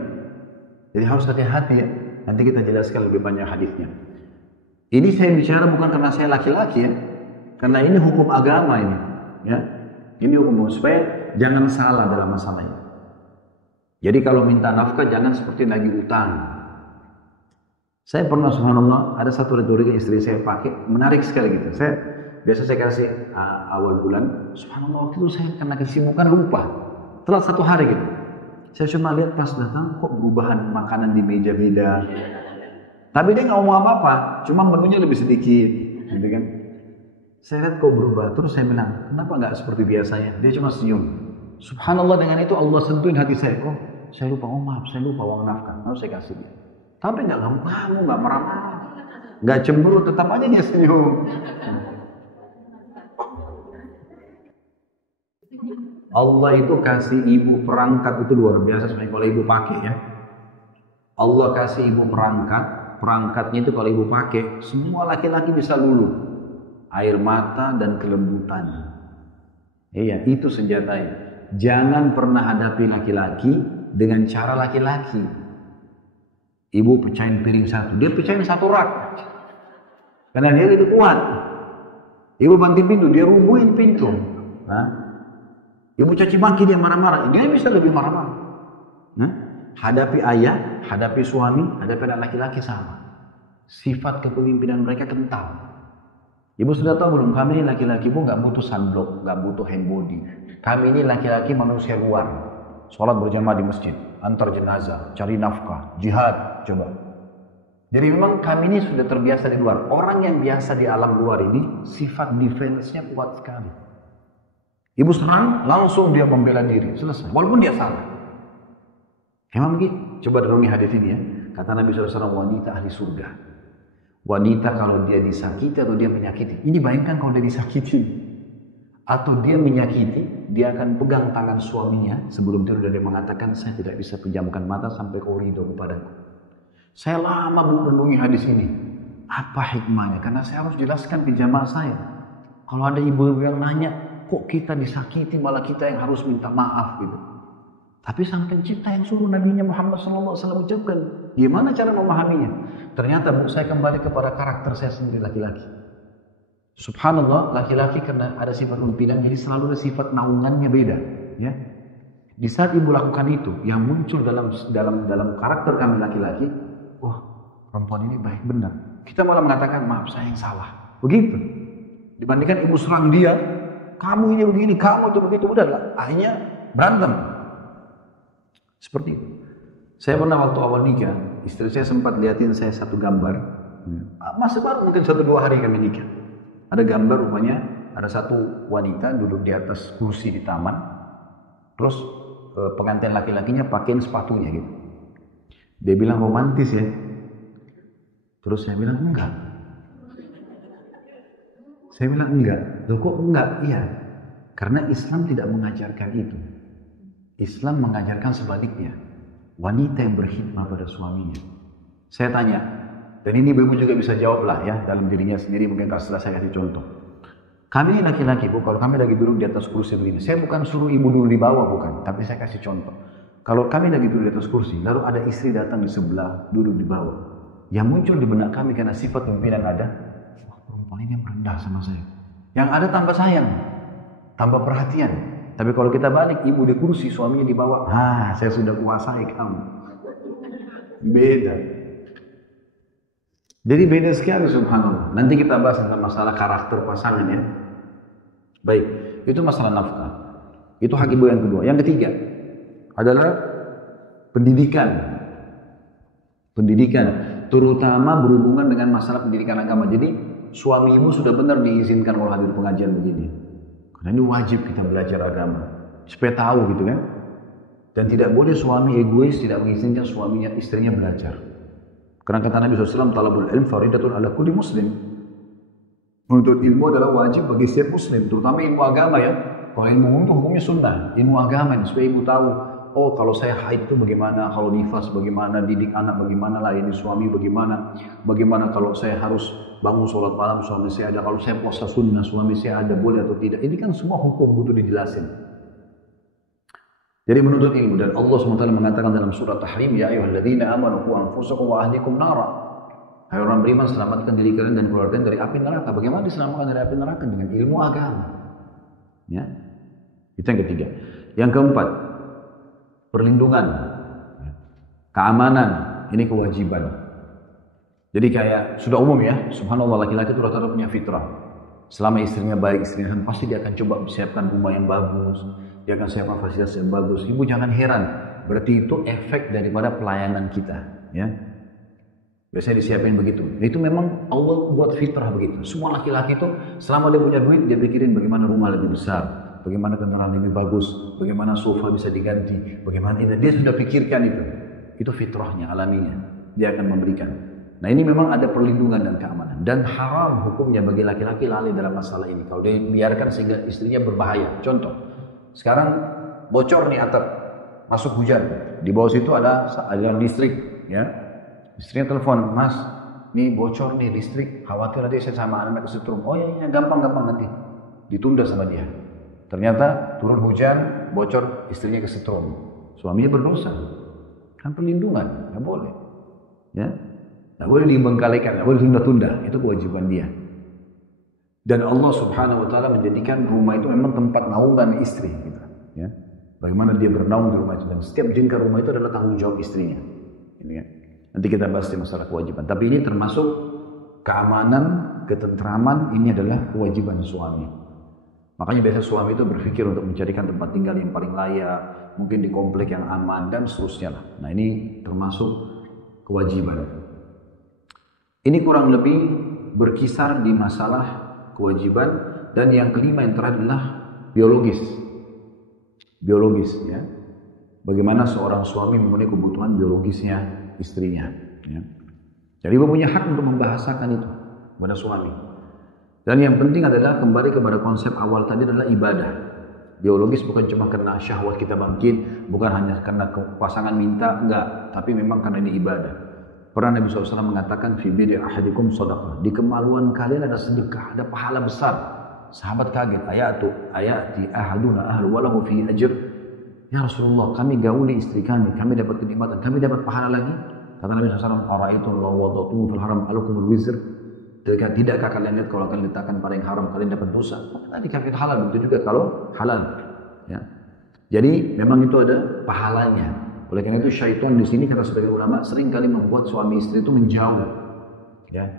Jadi harus hati-hati ya. Nanti kita jelaskan lebih banyak hadisnya. Ini saya bicara bukan karena saya laki-laki ya, karena ini hukum agama ini, ya. Ini hukum supaya jangan salah dalam masalah ini. Jadi kalau minta nafkah jangan seperti nagih utang. Saya pernah subhanallah ada satu retorika istri saya pakai menarik sekali gitu. Biasa saya kasih awal bulan, subhanallah waktu itu saya karena kesibukan lupa. Telat 1 hari gitu. Saya cuma lihat pas datang kok perubahan makanan di meja beda. Tapi dia nggak ngomong apa-apa, cuma menunya lebih sedikit, gitu kan. Saya lihat kok berubah, terus saya bilang, kenapa nggak seperti biasanya? Dia cuma senyum. Subhanallah dengan itu Allah sentuhin hati saya. Oh, saya lupa, oh maaf, saya lupa uang nafkah. Lalu saya kasih dia. Tapi nggak ngamuk-ngamuk, nggak marah-marah, nggak cemburu, tetap aja dia senyum. Allah itu kasih ibu perangkat itu luar biasa sebenarnya kalau ibu pakai ya. Allah kasih ibu perangkatnya itu kalau ibu pakai, semua laki-laki bisa luluh. Air mata dan kelembutan. Iya, itu senjatanya. Jangan pernah hadapi laki-laki dengan cara laki-laki. Ibu pecahin piring satu, dia pecahin 1 rak. Karena dia itu kuat. Ibu banting pintu, dia rubuhin pintu. Nah, ibu caci maki, dia marah-marah. Dia bisa lebih marah-marah. Nah, hadapi ayah, hadapi suami, hadapi anak laki-laki sama. Sifat kepemimpinan mereka kental. Ibu sudah tahu belum? Kami ini laki-laki, ibu nggak butuh sunblock, nggak butuh hand body. Kami ini laki-laki manusia luar. Sholat berjamaah di masjid, antar jenazah, cari nafkah, jihad, coba. Jadi memang kami ini sudah terbiasa di luar. Orang yang biasa di alam luar ini, sifat defense-nya kuat sekali. Ibu serang, langsung dia membela diri, selesai. Walaupun dia salah. Memang begitu. Coba renungi hadis ini ya. Kata Nabi SAW, wanita ahli surga. Wanita kalau dia disakiti atau dia menyakiti. Ini bayangkan kalau dia disakiti. Atau dia menyakiti, dia akan pegang tangan suaminya. Sebelum tidur dia mengatakan, saya tidak bisa pejamkan mata sampai kau ridho kepadaku. Saya lama belum renungi hadis ini. Apa hikmahnya? Karena saya harus jelaskan ke jamaah saya. Kalau ada ibu-ibu yang nanya, kok kita disakiti malah kita yang harus minta maaf gitu. Tapi sang pencipta yang suruh Nabinya Muhammad SAW ucapkan. Gimana cara memahaminya? Ternyata saya kembali kepada karakter saya sendiri laki-laki. Subhanallah, laki-laki karena ada sifat pimpinan, jadi selalu ada sifat naungannya beda. Ya. Di saat ibu lakukan itu, yang muncul dalam karakter kami laki-laki, wah perempuan ini baik benar. Kita malah mengatakan, maaf saya yang salah. Begitu. Dibandingkan ibu serang dia, kamu ini begini, kamu itu begitu, udahlah. Akhirnya berantem. Seperti itu. Saya pernah waktu awal nikah, istri saya sempat lihatin saya satu gambar. Masih baru mungkin 1-2 hari kami nikah. Ada gambar rupanya, ada satu wanita duduk di atas kursi di taman. Terus pengantin laki-lakinya pakein sepatunya gitu. Dia bilang romantis ya. Terus saya bilang enggak. Saya bilang enggak. Loh kok enggak? Iya. Karena Islam tidak mengajarkan itu. Islam mengajarkan sebaliknya. Wanita yang berkhidmat pada suaminya. Saya tanya, dan ini ibu juga bisa jawab lah ya, dalam dirinya sendiri mungkin setelah saya kasih contoh. Kami laki-laki bu, kalau kami lagi duduk di atas kursi begini, saya bukan suruh ibu dulu di bawah bukan, tapi saya kasih contoh. Kalau kami lagi duduk di atas kursi, lalu ada istri datang di sebelah, duduk di bawah. Yang muncul di benak kami karena sifat pimpinan ada, wah perempuan ini merendah sama saya. Yang ada tambah sayang, tambah perhatian. Tapi kalau kita balik, ibu di kursi, suaminya di bawah, saya sudah kuasai kamu. Beda. Jadi beda sekali subhanallah. Nanti kita bahas tentang masalah karakter pasangan ya. Baik, itu masalah nafkah. Itu hak ibu yang kedua. Yang ketiga adalah pendidikan. Pendidikan, terutama berhubungan dengan masalah pendidikan agama. Jadi suami ibu sudah benar diizinkan kalau hadir pengajian begini. Karena ini wajib kita belajar agama. Supaya tahu gitu kan. Dan tidak boleh suami egois tidak mengizinkan suaminya, istrinya belajar. Karena kata Nabi SAW, talabul ilm faridatun ala kulli muslim. Menuntut ilmu adalah wajib bagi setiap muslim. Terutama ilmu agama ya. Kalau ilmu umum itu hukumnya sunnah. Ilmu agama ini supaya ibu tahu. Oh kalau saya haid itu bagaimana, kalau nifas bagaimana, didik anak bagaimana, layani suami bagaimana, bagaimana kalau saya harus bangun sholat malam suami saya ada, kalau saya puasa sunnah suami saya ada, boleh atau tidak. Ini kan semua hukum butuh dijelasin. Jadi menuntut ilmu, dan Allah SWT mengatakan dalam surat Tahrim, ya ayyuhalladzina amanu qu anfusakum wa ahlikum nara. Hai orang beriman, selamatkan diri kalian dan keluarga dari api neraka. Bagaimana diselamatkan dari api neraka? Dengan ilmu agama. Ya. Itu yang ketiga. Yang keempat, perlindungan, keamanan, ini kewajiban. Jadi kayak sudah umum ya, subhanallah laki-laki itu rata-rata punya fitrah. Selama istrinya baik, istrinya pasti dia akan coba siapkan rumah yang bagus, dia akan siapkan fasilitas yang bagus. Ibu jangan heran, berarti itu efek daripada pelayanan kita, ya. Biasanya disiapin begitu. Itu memang Allah buat fitrah begitu. Semua laki-laki itu selama dia punya duit, dia pikirin bagaimana rumah lebih besar, bagaimana kendaraan lebih bagus, bagaimana sofa bisa diganti, bagaimana ini. Dia sudah pikirkan itu. Itu fitrahnya, alaminya. Dia akan memberikan. Nah ini memang ada perlindungan dan keamanan. Dan haram hukumnya bagi laki-laki lalai dalam masalah ini. Kalau dia biarkan sehingga istrinya berbahaya. Contoh, sekarang bocor nih atap, masuk hujan. Di bawah situ ada aliran listrik, ya. Istrinya telepon, Mas, nih bocor nih listrik, khawatir nanti saya sama anak kesetrum. Oh iya, gampang nanti. Ditunda sama dia. Ternyata turun hujan, bocor, istrinya kesetrum. Suaminya berdosa. Kan perlindungan, nggak boleh. Ya, nggak boleh dibengkalikan, nggak boleh tunda-tunda. Itu kewajiban dia. Dan Allah Subhanahu Wa Taala menjadikan rumah itu memang tempat naungan istri. Gitu. Ya, bagaimana dia bernaung di rumah itu dan setiap jengkal rumah itu adalah tanggung jawab istrinya. Ini kan. Nanti kita bahas di masalah kewajiban. Tapi ini termasuk keamanan, ketentraman, ini adalah kewajiban suami. Makanya biasa suami itu berpikir untuk mencarikan tempat tinggal yang paling layak, mungkin di komplek yang aman, dan seterusnya. Nah ini termasuk kewajiban. Ini kurang lebih berkisar di masalah kewajiban. Dan yang kelima yang terakhir adalah biologis. Biologis, ya. Bagaimana seorang suami memenuhi kebutuhan biologisnya istrinya, ya. Jadi ibu punya hak untuk membahasakan itu kepada suami. Dan yang penting adalah kembali kepada konsep awal tadi adalah ibadah. Biologis bukan cuma karena syahwat kita bangkit, bukan hanya karena pasangan minta, enggak, tapi memang karena ini ibadah. Pernah Nabi SAW mengatakan, fi bid'i ahadikum shadaqah. Di kemaluan kalian ada sedekah, ada pahala besar. Sahabat kaget, ayati ahaduna ahlu walahu fi ajr. Ya Rasulullah, kami gauli istri kami dapat kenikmatan, kami dapat pahala lagi. Kata Nabi SAW, ara'aitu Allah wadatuhu fil haram alukumul wizr. Tidakkah kalian lihat kalau kalian letakkan pada yang haram, kalian dapat dosa? Tadi kafir halal, begitu juga kalau halal. Ya. Jadi memang itu ada pahalanya. Oleh karena itu syaitan di sini kata sebagian ulama sering kali membuat suami istri itu menjauh. Ya.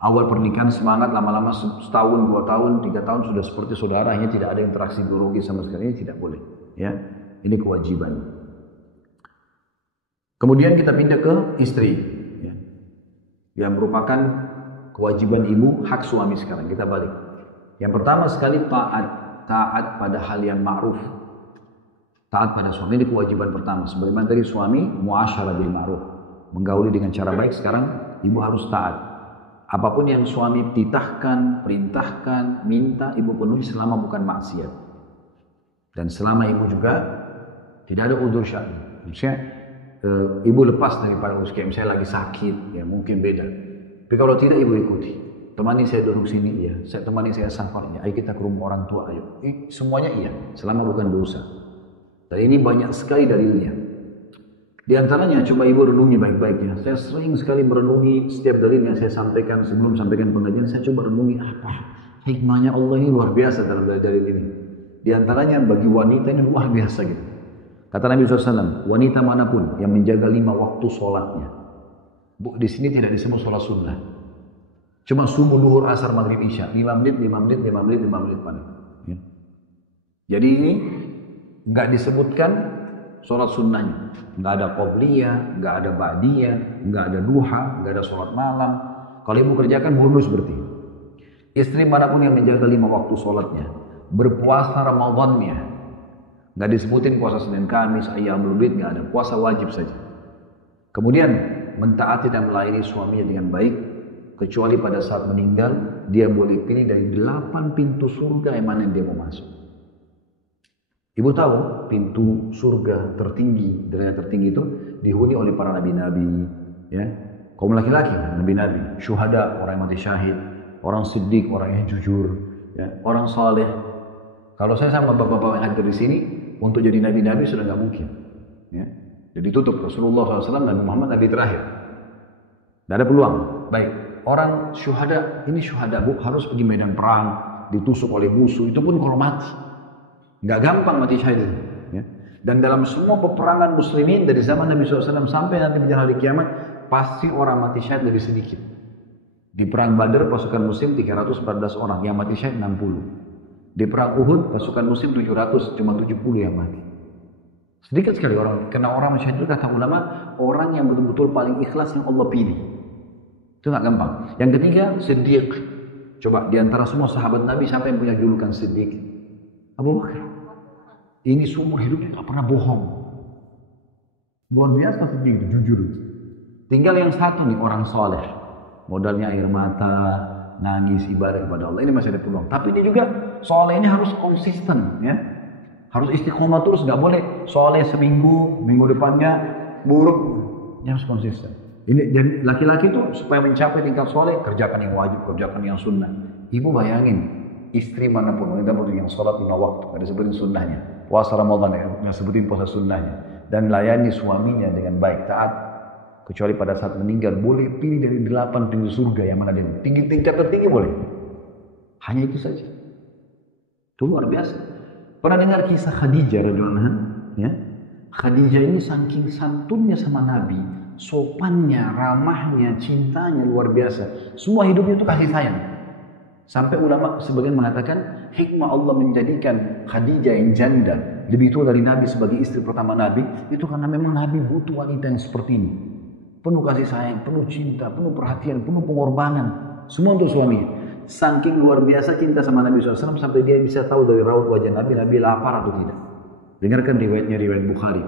Awal pernikahan semangat, lama-lama setahun, 2 tahun, 3 tahun sudah seperti saudara, hanya tidak ada interaksi biologis sama sekali, ini tidak boleh. Ya. Ini kewajiban. Kemudian kita pindah ke istri, ya. Yang merupakan kewajiban ibu, hak suami sekarang. Kita balik. Yang pertama sekali taat pada hal yang ma'ruf. Taat pada suami ini kewajiban pertama. Sebagaimana tadi suami muasyarah bil ma'ruf, menggauli dengan cara baik. Sekarang ibu harus taat. Apapun yang suami titahkan, perintahkan, minta, ibu penuhi selama bukan maksiat. Dan selama ibu juga tidak ada udzur syar'i. Maksudnya ibu lepas daripada usia, misalnya lagi sakit, ya mungkin beda. Tapi kalau tidak ibu ikuti. Temani saya duduk sini, ya. Temani saya safar, ya. Ayo kita ke rumah orang tua, ayo. Semuanya iya, selama bukan dosa. Dan ini banyak sekali dalilnya. Di antaranya coba ibu renungi baik-baik ya. Saya sering sekali merenungi setiap dalil yang saya sampaikan sebelum sampaikan pengajian. Saya coba renungi apa hikmahnya Allah ini luar biasa dalam dalil ini. Di antaranya bagi wanita ini luar biasa gitu. Kata Nabi SAW, wanita manapun yang menjaga 5 waktu sholatnya. Di sini tidak disebut sholat sunnah. Cuma subuh, duhur, asar, maghrib, isya. 5 menit paling. Ya. Jadi ini nggak disebutkan sholat sunnahnya. Nggak ada qobliyah, nggak ada ba'diyah, nggak ada duha, nggak ada sholat malam. Kalau ibu kerjakan bonus berarti. Istri manapun yang menjaga 5 waktu sholatnya. Berpuasa Ramadannya. Nggak disebutin puasa Senin Kamis, Ayyamul Bid, nggak ada. Puasa wajib saja. Kemudian mentaati dan melayani suaminya dengan baik. Kecuali pada saat meninggal, dia boleh pilih dari 8 pintu surga yang mana yang dia mau masuk. Ibu tahu pintu surga tertinggi, derajat tertinggi itu dihuni oleh para nabi-nabi, ya. Kaum laki-laki, nabi-nabi, syuhada, orang yang mati syahid, orang siddiq, orang yang jujur, ya, orang saleh. Kalau saya sama bapak-bapak yang hadir di sini, untuk jadi nabi-nabi sudah nggak mungkin. Ya. Jadi tutup Rasulullah SAW, Nabi Muhammad, nabi terakhir. Tidak ada peluang. Baik, orang syuhada, ini syuhada bu, harus pergi medan perang, ditusuk oleh musuh, itu pun kalau mati. Nggak gampang mati syahid. Ya. Dan dalam semua peperangan muslimin dari zaman Nabi SAW sampai nanti menjelang hari kiamat, pasti orang mati syahid lebih sedikit. Di perang Badar pasukan muslim 314 orang, yang mati syahid 60. Di perang Uhud pasukan muslim 700, cuma 70 yang mati. Sedikit sekali orang, karena orang syahid itu kata ulama, orang yang betul-betul paling ikhlas yang Allah pilih. Itu nggak gampang. Yang ketiga, Siddiq. Coba di antara semua sahabat Nabi siapa yang punya julukan Siddiq? Abu Bakar. Ini seumur hidupnya nggak pernah bohong. Luar biasa Siddiq, jujur. Tinggal yang satu nih, orang soleh. Modalnya air mata, nangis, ibadah kepada Allah. Ini masih ada peluang. Tapi dia juga soleh ini harus konsisten, ya. Harus istiqomah terus, nggak boleh soleh seminggu, minggu depannya buruk. Dia harus konsisten. Ini dan laki-laki itu supaya mencapai tingkat soleh, kerjakan yang wajib, kerjakan yang sunnah. Ibu bayangin, istri manapun, wanita pun yang sholat 5 waktu, ada sebutin sunnahnya. Puasa Ramadan, yang sebutin puasa sunnahnya. Dan layani suaminya dengan baik, taat. Kecuali pada saat meninggal, boleh pilih dari 8 pintu surga yang mana dia. Tingkat tertinggi boleh. Hanya itu saja. Itu luar biasa. Pernah dengar kisah Khadijah radhiyallahu anha? Ya? Khadijah ini saking santunnya sama Nabi, sopannya, ramahnya, cintanya luar biasa. Semua hidupnya itu kasih sayang. Sampai ulama sebagian mengatakan hikmah Allah menjadikan Khadijah yang janda lebih tua dari Nabi sebagai istri pertama Nabi itu karena memang Nabi butuh wanita yang seperti ini. Penuh kasih sayang, penuh cinta, penuh perhatian, penuh pengorbanan. Semua untuk suaminya. Saking luar biasa cinta sama Nabi SAW sampai dia bisa tahu dari raut wajah Nabi, Nabi lapar atau tidak. Dengarkan riwayatnya, riwayat Bukhari.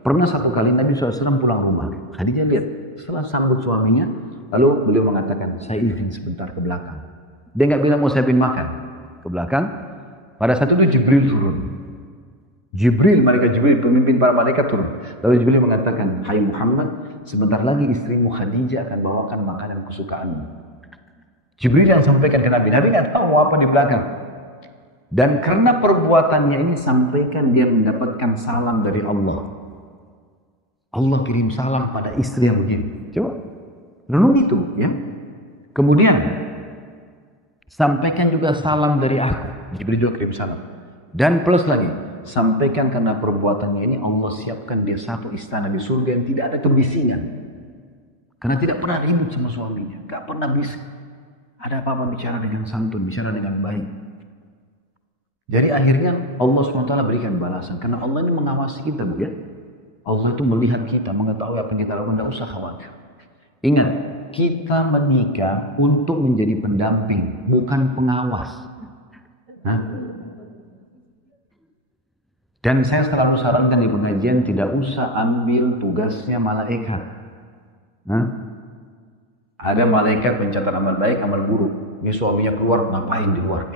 Pernah satu kali Nabi SAW pulang rumah. Khadijah lihat setelah sambut suaminya, lalu beliau mengatakan, saya izin sebentar ke belakang. Dia nggak bilang mau siapin makan. Ke belakang, pada saat itu Jibril turun. Malaikat Jibril, pemimpin para malaikat turun. Lalu Jibril mengatakan, hai Muhammad, sebentar lagi istrimu Khadijah akan bawakan makanan kesukaanmu. Jibril yang sampaikan ke Nabi. Nabi nggak tahu apa di belakang. Dan karena perbuatannya ini sampaikan dia mendapatkan salam dari Allah. Allah kirim salam pada istri yang begini. Coba renung itu, ya. Kemudian sampaikan juga salam dari aku. Jibril juga kirim salam. Dan plus lagi, sampaikan karena perbuatannya ini Allah siapkan dia satu istana di surga yang tidak ada kebisingan. Karena tidak pernah ribut sama suaminya, gak pernah bisik. Ada apa-apa bicara dengan santun, bicara dengan baik. Jadi akhirnya Allah SWT berikan balasan. Karena Allah ini mengawasi kita, Bu, ya. Allah itu melihat kita, mengetahui apa yang kita lakukan, tidak usah khawatir. Ingat, kita menikah untuk menjadi pendamping, bukan pengawas. Nah, dan saya selalu sarankan di pengajian tidak usah ambil tugasnya malaikat. Ada malaikat mencatat amal baik, amal buruk. Ini suaminya keluar, ngapain di luar?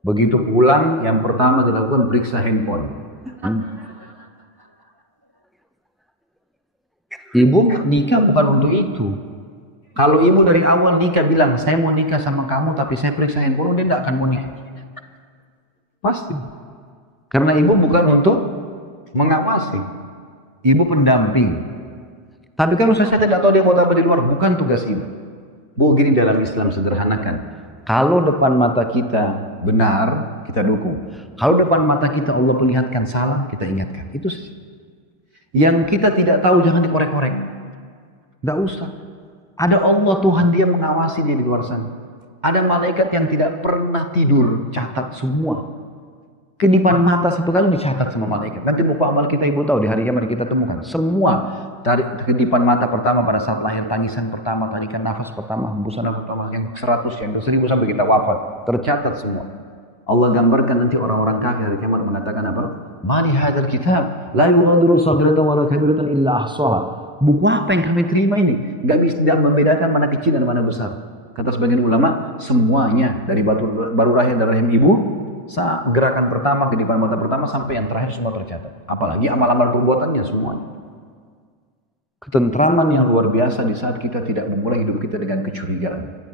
Begitu pulang, yang pertama dilakukan periksa handphone. Ibu nikah bukan untuk itu. Kalau ibu dari awal nikah bilang, saya mau nikah sama kamu, tapi saya periksa handphone, dia tidak akan mau nikah. Pasti. Karena ibu bukan untuk mengawasi. Ibu pendamping. Tapi kalau saya tidak tahu dia mau apa di luar, bukan tugas ibu. Bu, gini dalam Islam sederhanakan. Kalau depan mata kita benar, kita dukung. Kalau depan mata kita Allah perlihatkan salah, kita ingatkan. Itu saja. Yang kita tidak tahu jangan dikorek-korek. Tidak usah. Ada Allah Tuhan, dia mengawasi dia di luar sana. Ada malaikat yang tidak pernah tidur, catat semua. Kedipan mata satu kali dicatat sama malaikat. Nanti buku amal kita ibu tahu di hari kiamat kita temukan. Semua dari kedipan mata pertama pada saat lahir, tangisan pertama, tarikan nafas pertama, hembusan nafas pertama, yang 100, yang 1000 sampai kita wafat. Tercatat semua. Allah gambarkan nanti orang-orang kafir hari kiamat mengatakan apa? Mali hadzal kitab la yughadiru saghiratan wa la kabiratan illa ahsaha. Buku apa yang kami terima ini? Enggak bisa membedakan mana kecil dan mana besar. Kata sebagian ulama, semuanya dari baru lahir dari rahim ibu, gerakan pertama, kedipan mata pertama sampai yang terakhir semua tercatat. Apalagi amal-amal perbuatannya semua. Ketentraman yang luar biasa di saat kita tidak memulai hidup kita dengan kecurigaan.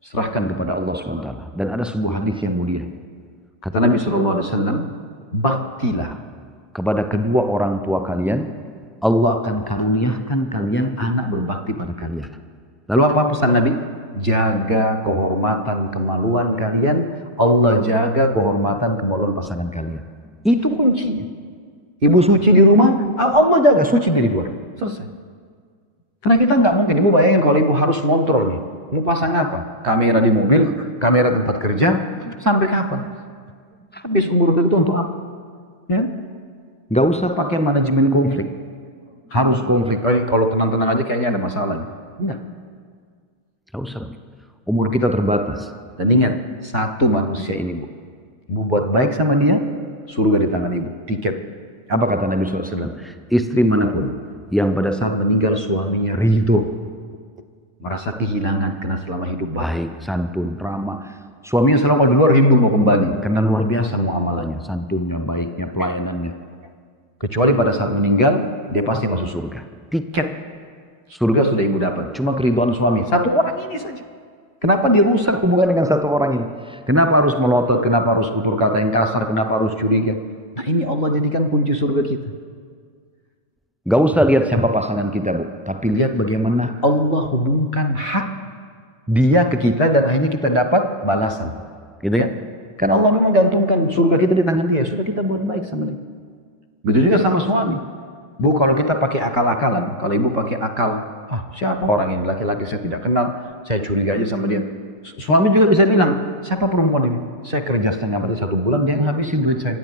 Serahkan kepada Allah SWT. Dan ada sebuah hadis yang mulia. Kata Nabi SAW, baktilah kepada kedua orang tua kalian, Allah akan karuniakan kalian anak berbakti pada kalian. Lalu apa pesan Nabi? Jaga kehormatan kemaluan kalian, Allah jaga kehormatan kemaluan pasangan kalian. Itu kuncinya. Ibu suci di rumah, Allah jaga suci di luar. Selesai. Karena kita nggak mungkin, ibu bayangin kalau ibu harus kontrol nih. Mau pasang apa? Kamera di mobil, kamera tempat kerja, sampai kapan? Habis umur itu untuk apa? Ya? Nggak usah pakai manajemen konflik. Harus konflik. Kalau tenang-tenang aja kayaknya ada masalah. Enggak. Nggak usah. Umur kita terbatas. Dan ingat, satu manusia ini, Bu. Ibu buat baik sama dia, surga di tangan ibu. Tiket. Apa kata Nabi SAW? Istri manapun yang pada saat meninggal suaminya ridho, merasa kehilangan karena selama hidup baik, santun, ramah. Suaminya selalu di luar rindu mau kembali karena luar biasa muamalahnya, santunnya, baiknya, pelayanannya. Kecuali pada saat meninggal, dia pasti masuk surga. Tiket surga sudah ibu dapat. Cuma keridhaan suami. Satu orang ini saja. Kenapa dirusak hubungan dengan satu orang ini? Kenapa harus melotot? Kenapa harus tutur kata yang kasar? Kenapa harus curiga? Nah ini Allah jadikan kunci surga kita. Gak usah lihat siapa pasangan kita, Bu. Tapi lihat bagaimana Allah hubungkan hak dia ke kita dan akhirnya kita dapat balasan. Gitu ya. Karena Allah memang gantungkan surga kita di tangan dia. Sudah kita buat baik sama dia. Begitu juga sama suami. Bu, kalau kita pakai akal-akalan, kalau ibu pakai akal, siapa orang ini, laki-laki saya tidak kenal, saya curiga aja sama dia. Suami juga bisa bilang, siapa perempuan ini? Saya kerja setengah mati 1 bulan, dia ngabisin duit saya.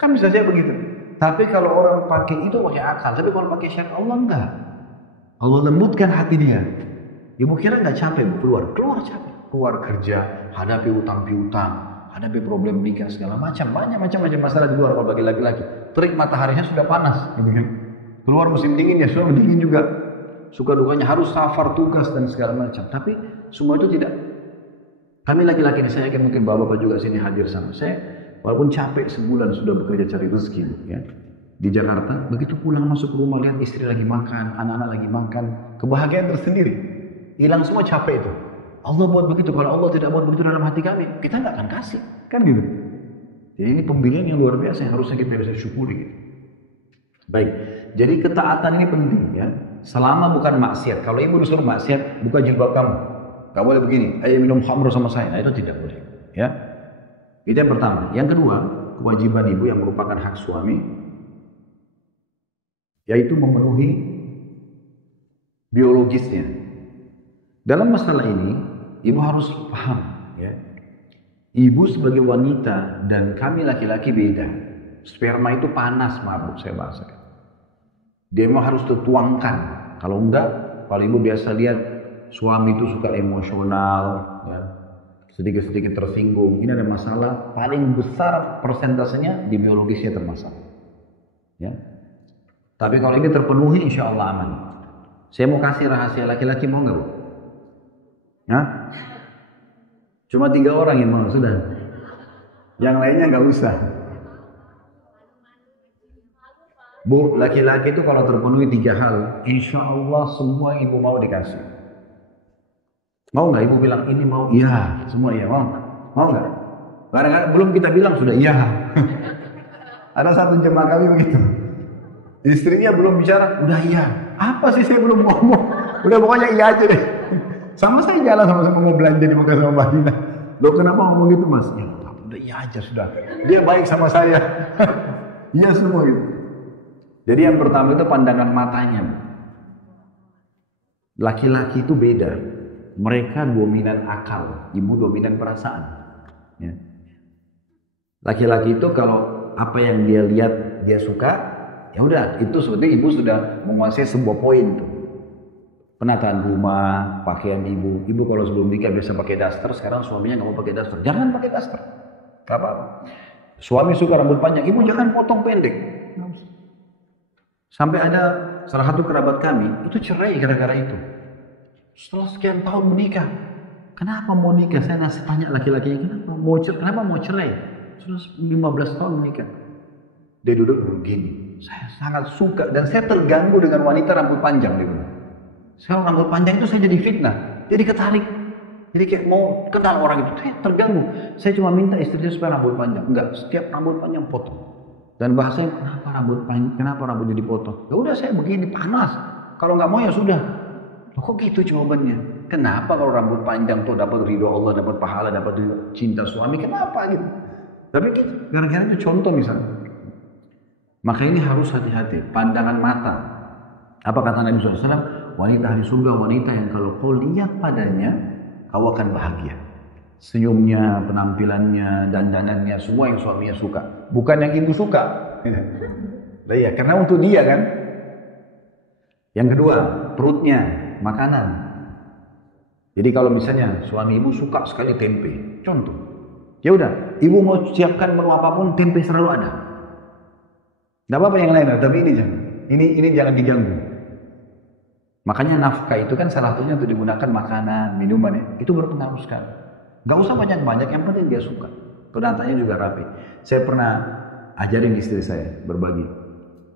Kan bisa saja begitu. Tapi kalau orang pakai itu pakai akal, tapi kalau pakai syariat Allah enggak. Allah lembutkan hati dia. Ibu kira enggak capek keluar capek. Keluar kerja, hadapi utang piutang, hadapi problem nikah segala macam, banyak macam-macam masalah di luar kalau bagi laki-laki. Terik mataharinya sudah panas, gitu kan. Keluar musim dingin ya, sudah dingin juga. Suka dukanya harus safar, tugas dan segala macam. Tapi semua itu tidak. Kami laki-laki ini, saya yakin mungkin bapak-bapak juga sini hadir sama saya. Walaupun capek sebulan sudah bekerja cari rezeki, ya. Di Jakarta, begitu pulang masuk ke rumah lihat istri lagi makan, anak-anak lagi makan, kebahagiaan tersendiri. Hilang semua capek itu. Allah buat begitu. Kalau Allah tidak buat begitu dalam hati kami, kita nggak akan kasih, kan gitu. Jadi ini pemberian yang luar biasa yang harusnya kita bisa syukuri. Gitu. Baik. Jadi ketaatan ini penting ya. Selama bukan maksiat. Kalau ibu disuruh maksiat, buka jilbab kamu. Gak boleh begini. Ayo minum khamr sama saya. Nah itu tidak boleh. Ya. Itu yang pertama. Yang kedua, kewajiban ibu yang merupakan hak suami, yaitu memenuhi biologisnya. Dalam masalah ini, ibu harus paham. Ya. Ibu sebagai wanita dan kami laki-laki beda. Sperma itu panas, maaf saya bahasakan. Dia memang harus dituangkan. Kalau enggak, kalau ibu biasa lihat suami itu suka emosional, ya, sedikit-sedikit tersinggung. Ini ada masalah. Paling besar persentasenya di biologisnya termasalah. Ya. Tapi kalau ini terpenuhi, insya Allah aman. Saya mau kasih rahasia laki-laki, mau nggak Bu? Hah? Cuma 3 orang yang mau, sudah. Yang lainnya nggak usah. Bu, laki-laki itu kalau terpenuhi 3 hal, insya Allah semua ibu mau dikasih. Mau nggak ibu bilang ini mau? Iya, semua iya mau. Mau nggak? Kadang-kadang belum kita bilang sudah iya. Ada satu jemaah kami begitu. Istrinya belum bicara, udah iya. Apa sih saya belum ngomong? Udah pokoknya iya aja deh. Sama saya jalan sama-sama mau belanja di Mekah sama Madinah. Loh kenapa ngomong gitu Mas? Ya udah iya aja sudah. Dia baik sama saya. Iya semua gitu. Jadi yang pertama itu pandangan matanya. Laki-laki itu beda. Mereka dominan akal, ibu dominan perasaan. Ya. Laki-laki itu kalau apa yang dia lihat dia suka, ya udah itu sebetulnya ibu sudah menguasai sebuah poin tuh. Penataan rumah, pakaian ibu. Ibu kalau sebelum nikah biasa pakai daster, sekarang suaminya nggak mau pakai daster. Jangan pakai daster. Gak apa-apa. Suami suka rambut panjang, ibu jangan potong pendek. Sampai ada salah satu kerabat kami, itu cerai gara-gara itu. Setelah sekian tahun menikah. Kenapa mau nikah? Saya ngasih tanya laki-lakinya, kenapa mau cerai? Sudah 15 tahun menikah. Dia duduk begini. Saya sangat suka dan saya terganggu dengan wanita rambut panjang. Sekarang rambut panjang itu saya jadi fitnah. Jadi ketarik. Jadi kayak mau kenal orang itu. Saya terganggu. Saya cuma minta istrinya supaya rambut panjang. Enggak, setiap rambut panjang potong. Dan bahasanya, kenapa rambut panjang, kenapa rambutnya dipotong? Ya udah saya begini, panas. Kalau nggak mau ya sudah. Loh, kok gitu jawabannya? Kenapa kalau rambut panjang tuh dapat ridho Allah, dapat pahala, dapat cinta suami? Kenapa gitu? Tapi gitu, gara-gara itu contoh misalnya. Maka ini harus hati-hati. Pandangan mata. Apa kata Nabi SAW? Wanita ahli surga, wanita yang kalau kau lihat padanya, kau akan bahagia. Senyumnya, penampilannya, dandanannya, semua yang suaminya suka. Bukan yang ibu suka. Nah, ya, karena untuk dia kan. Yang kedua, perutnya, makanan. Jadi kalau misalnya suami ibu suka sekali tempe, contoh. Ya udah, ibu mau siapkan menu apapun, tempe selalu ada. Gak apa-apa yang lain, tapi ini jangan. Ini jangan diganggu. Makanya nafkah itu kan salah satunya untuk digunakan makanan, minuman ya. Itu berpengaruh sekali. Gak usah banyak-banyak, yang penting dia suka. Penatanya juga rapi. Saya pernah ajarin istri saya berbagi.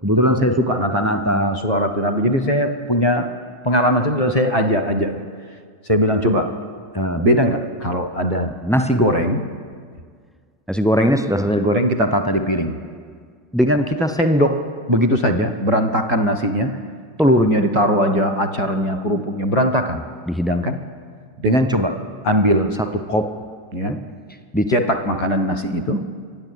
Kebetulan saya suka nata-nata, suka rapi-rapi. Jadi saya punya pengalaman itu, saya ajak. Saya bilang coba, beda nggak kalau ada nasi goreng. Nasi goreng ini sudah selesai goreng, kita tata di piring. Dengan kita sendok begitu saja, berantakan nasinya. Telurnya ditaruh aja, acaranya, kerupuknya berantakan, dihidangkan. Dengan coba ambil satu kop, ya, dicetak makanan nasi itu,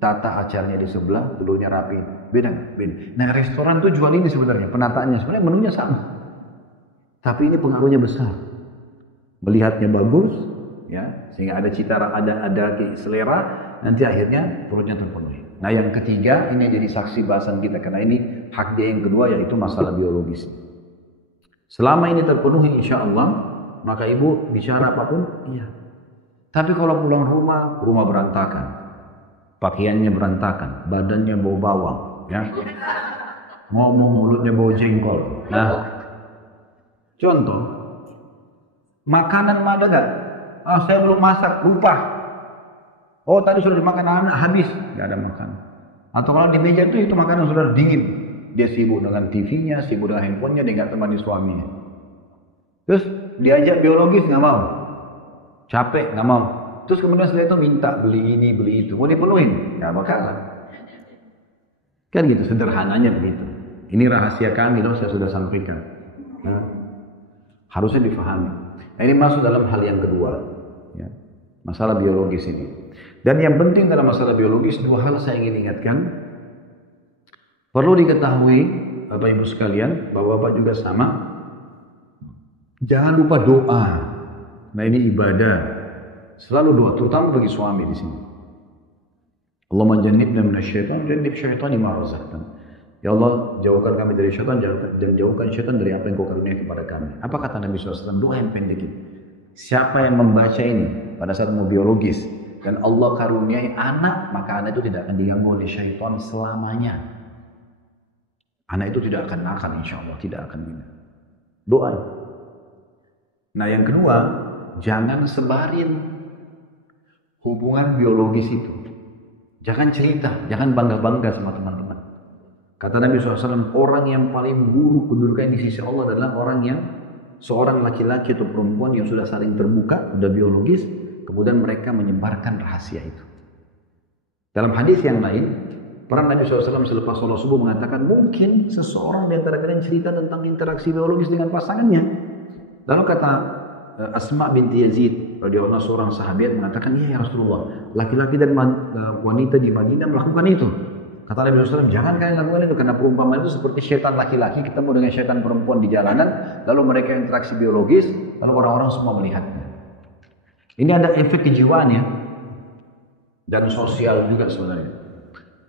tata acarnya di sebelah, telurnya rapi, beda nggak? Beda. Nah restoran tuh jual ini sebenarnya, penataannya sebenarnya menunya sama, tapi ini pengaruhnya besar. Melihatnya bagus, ya, sehingga ada cita, ada selera, nanti akhirnya perutnya terpenuhi. Nah yang ketiga, ini jadi saksi bahasan kita, karena ini hak dia yang kedua, yaitu masalah biologis. Selama ini terpenuhi insya Allah, maka ibu bicara apapun, iya. Tapi kalau pulang rumah berantakan, pakaiannya berantakan, badannya bau bawang, ya, ngomong mulutnya bau jengkol. Nah, contoh, makanan ada nggak? Saya belum masak, lupa. Oh tadi sudah dimakan anak, habis, nggak ada makanan. Atau kalau di meja itu makanan sudah dingin, dia sibuk dengan TV-nya, sibuk dengan handphonenya, dia nggak temani suaminya. Terus diajak biologis nggak mau, capek nggak mau. Terus kemudian setelah itu minta beli ini beli itu, mau dipenuhin, nggak bakalan. Kan gitu sederhananya begitu. Ini rahasia kami loh, saya sudah sampaikan. Nah, harusnya difahami. Nah, ini masuk dalam hal yang kedua, ya, masalah biologis ini. Dan yang penting dalam masalah biologis, dua hal saya ingin ingatkan. Perlu diketahui, Bapak Ibu sekalian, Bapak-bapak juga sama. Jangan lupa doa. Nah ini ibadah. Selalu doa, terutama bagi suami di sini. Allahumma jannibna minasyaitan, jannib syaitani ma razaqtana. Ya Allah, jauhkan kami dari syaitan dan jauhkan syaitan dari apa yang kau karuniai kepada kami. Apa kata Nabi SAW? Doa yang pendek ini. Siapa yang membaca ini pada saat mau biologis dan Allah karuniai anak, maka anak itu tidak akan diganggu oleh syaitan selamanya. Anak itu tidak akan nakal, insya Allah tidak akan gina. Doa. Nah yang kedua, jangan sebarin hubungan biologis itu. Jangan cerita, jangan bangga-bangga sama teman-teman. Kata Nabi SAW, orang yang paling buruk kedudukan di sisi Allah adalah orang yang seorang laki-laki atau perempuan yang sudah saling terbuka, sudah biologis, kemudian mereka menyebarkan rahasia itu. Dalam hadis yang lain, pernah Nabi SAW selepas sholat subuh mengatakan, mungkin seseorang di antara kalian cerita tentang interaksi biologis dengan pasangannya. Lalu kata Asma binti Yazid, radhiyallahu anha, seorang sahabat mengatakan, iya ya Rasulullah, laki-laki dan wanita di Madinah melakukan itu. Kata Nabi SAW, jangan kalian lakukan itu, karena perumpamaan itu seperti syaitan laki-laki ketemu dengan syaitan perempuan di jalanan, lalu mereka interaksi biologis, lalu orang-orang semua melihatnya. Ini ada efek kejiwaannya dan sosial juga sebenarnya.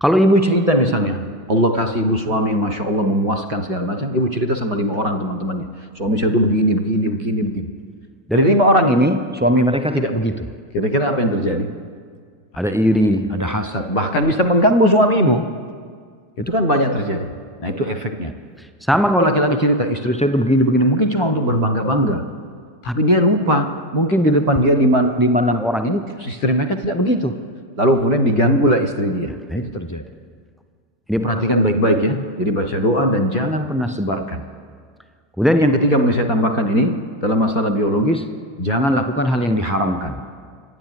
Kalau ibu cerita misalnya, Allah kasih ibu suami, Masya Allah memuaskan segala macam, ibu cerita sama 5 orang teman-temannya, suami saya itu begini. Dari 5 orang ini, suami mereka tidak begitu. Kira-kira apa yang terjadi? Ada iri, ada hasad, bahkan bisa mengganggu suami ibu. Itu kan banyak terjadi. Nah itu efeknya. Sama kalau laki-laki cerita, istri saya itu begini, mungkin cuma untuk berbangga-bangga. Tapi dia lupa, mungkin di depan dia 5 orang ini, istri mereka tidak begitu. Lalu kemudian diganggulah istri dia. Nah itu terjadi. Ini perhatikan baik-baik ya. Jadi baca doa dan jangan pernah sebarkan. Kemudian yang ketiga mungkin saya tambahkan ini, dalam masalah biologis, jangan lakukan hal yang diharamkan.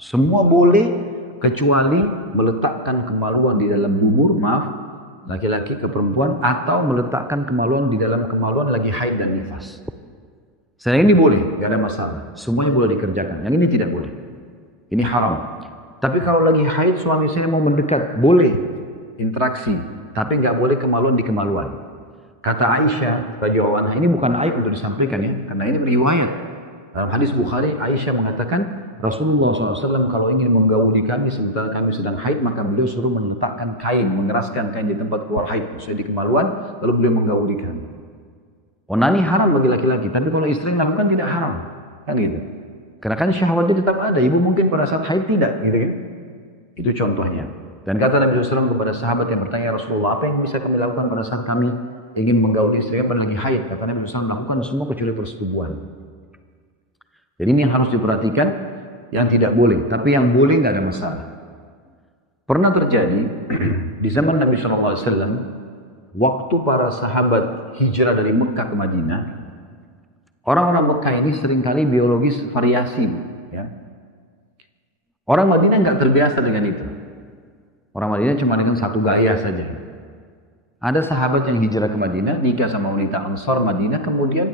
Semua boleh, kecuali meletakkan kemaluan di dalam bubur, maaf, laki-laki ke perempuan, atau meletakkan kemaluan di dalam kemaluan lagi haid dan nifas. Selain ini boleh, gak ada masalah. Semuanya boleh dikerjakan. Yang ini tidak boleh. Ini haram. Tapi kalau lagi haid, suami saya mau mendekat, boleh interaksi. Tapi gak boleh kemaluan di kemaluan. Kata Aisyah radhiyallahu anha, ini bukan aib untuk disampaikan ya, karena ini riwayat. Dalam hadis Bukhari, Aisyah mengatakan Rasulullah SAW kalau ingin menggauli kami sementara kami sedang haid, maka beliau suruh meletakkan kain, mengeraskan kain di tempat keluar haid, maksudnya di kemaluan, lalu beliau menggauli kami. Onani haram bagi laki-laki, tapi kalau istri lakukan tidak haram, kan gitu. Karena kan syahwatnya tetap ada. Ibu mungkin pada saat haid tidak, gitu kan? Itu contohnya. Dan kata Nabi SAW kepada sahabat yang bertanya, Rasulullah, apa yang bisa kami lakukan pada saat kami ingin menggauli istri pada lagi haid? Kata Nabi SAW, lakukan semua kecuali persetubuhan. Jadi ini yang harus diperhatikan, yang tidak boleh. Tapi yang boleh nggak ada masalah. Pernah terjadi di zaman Nabi SAW, waktu para sahabat hijrah dari Mekah ke Madinah, orang-orang Mekah ini seringkali biologis variasi. Ya. Orang Madinah nggak terbiasa dengan itu. Orang Madinah cuma dengan satu gaya saja. Ada sahabat yang hijrah ke Madinah, nikah sama wanita Ansar Madinah, kemudian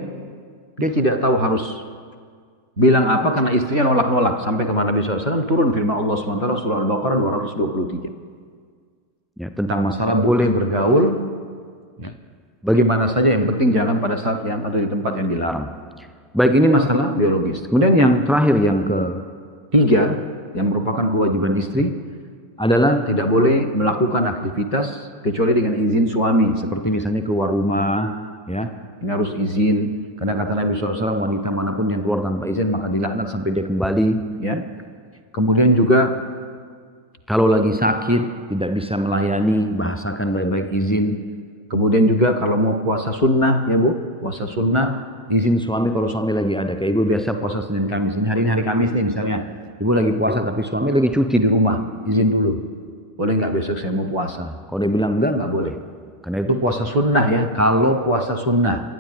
dia tidak tahu harus bilang apa karena istrinya nolak-nolak. Sampai kepada Nabi SAW turun firman Allah SWT surah Al-Baqarah 223. Ya, tentang masalah boleh bergaul, ya, bagaimana saja, yang penting jangan pada saat yang atau di tempat yang dilarang. Baik, ini masalah biologis. Kemudian yang terakhir, yang ketiga, yang merupakan kewajiban istri adalah tidak boleh melakukan aktivitas kecuali dengan izin suami, seperti misalnya keluar rumah, ya, ini harus izin. Karena kata Nabi SAW, wanita manapun yang keluar tanpa izin maka dilaknat sampai dia kembali. Ya. Kemudian juga kalau lagi sakit tidak bisa melayani, bahasakan baik-baik izin. Kemudian juga kalau mau puasa sunnah, ya Bu, puasa sunnah, izin suami kalau suami lagi ada. Kayak ibu biasa puasa Senin Kamis, ini hari Kamis nih misalnya, ibu lagi puasa tapi suami lagi cuti di rumah, izin dulu. Boleh nggak besok saya mau puasa? Kalau dia bilang enggak boleh. Karena itu puasa sunnah ya, kalau puasa sunnah.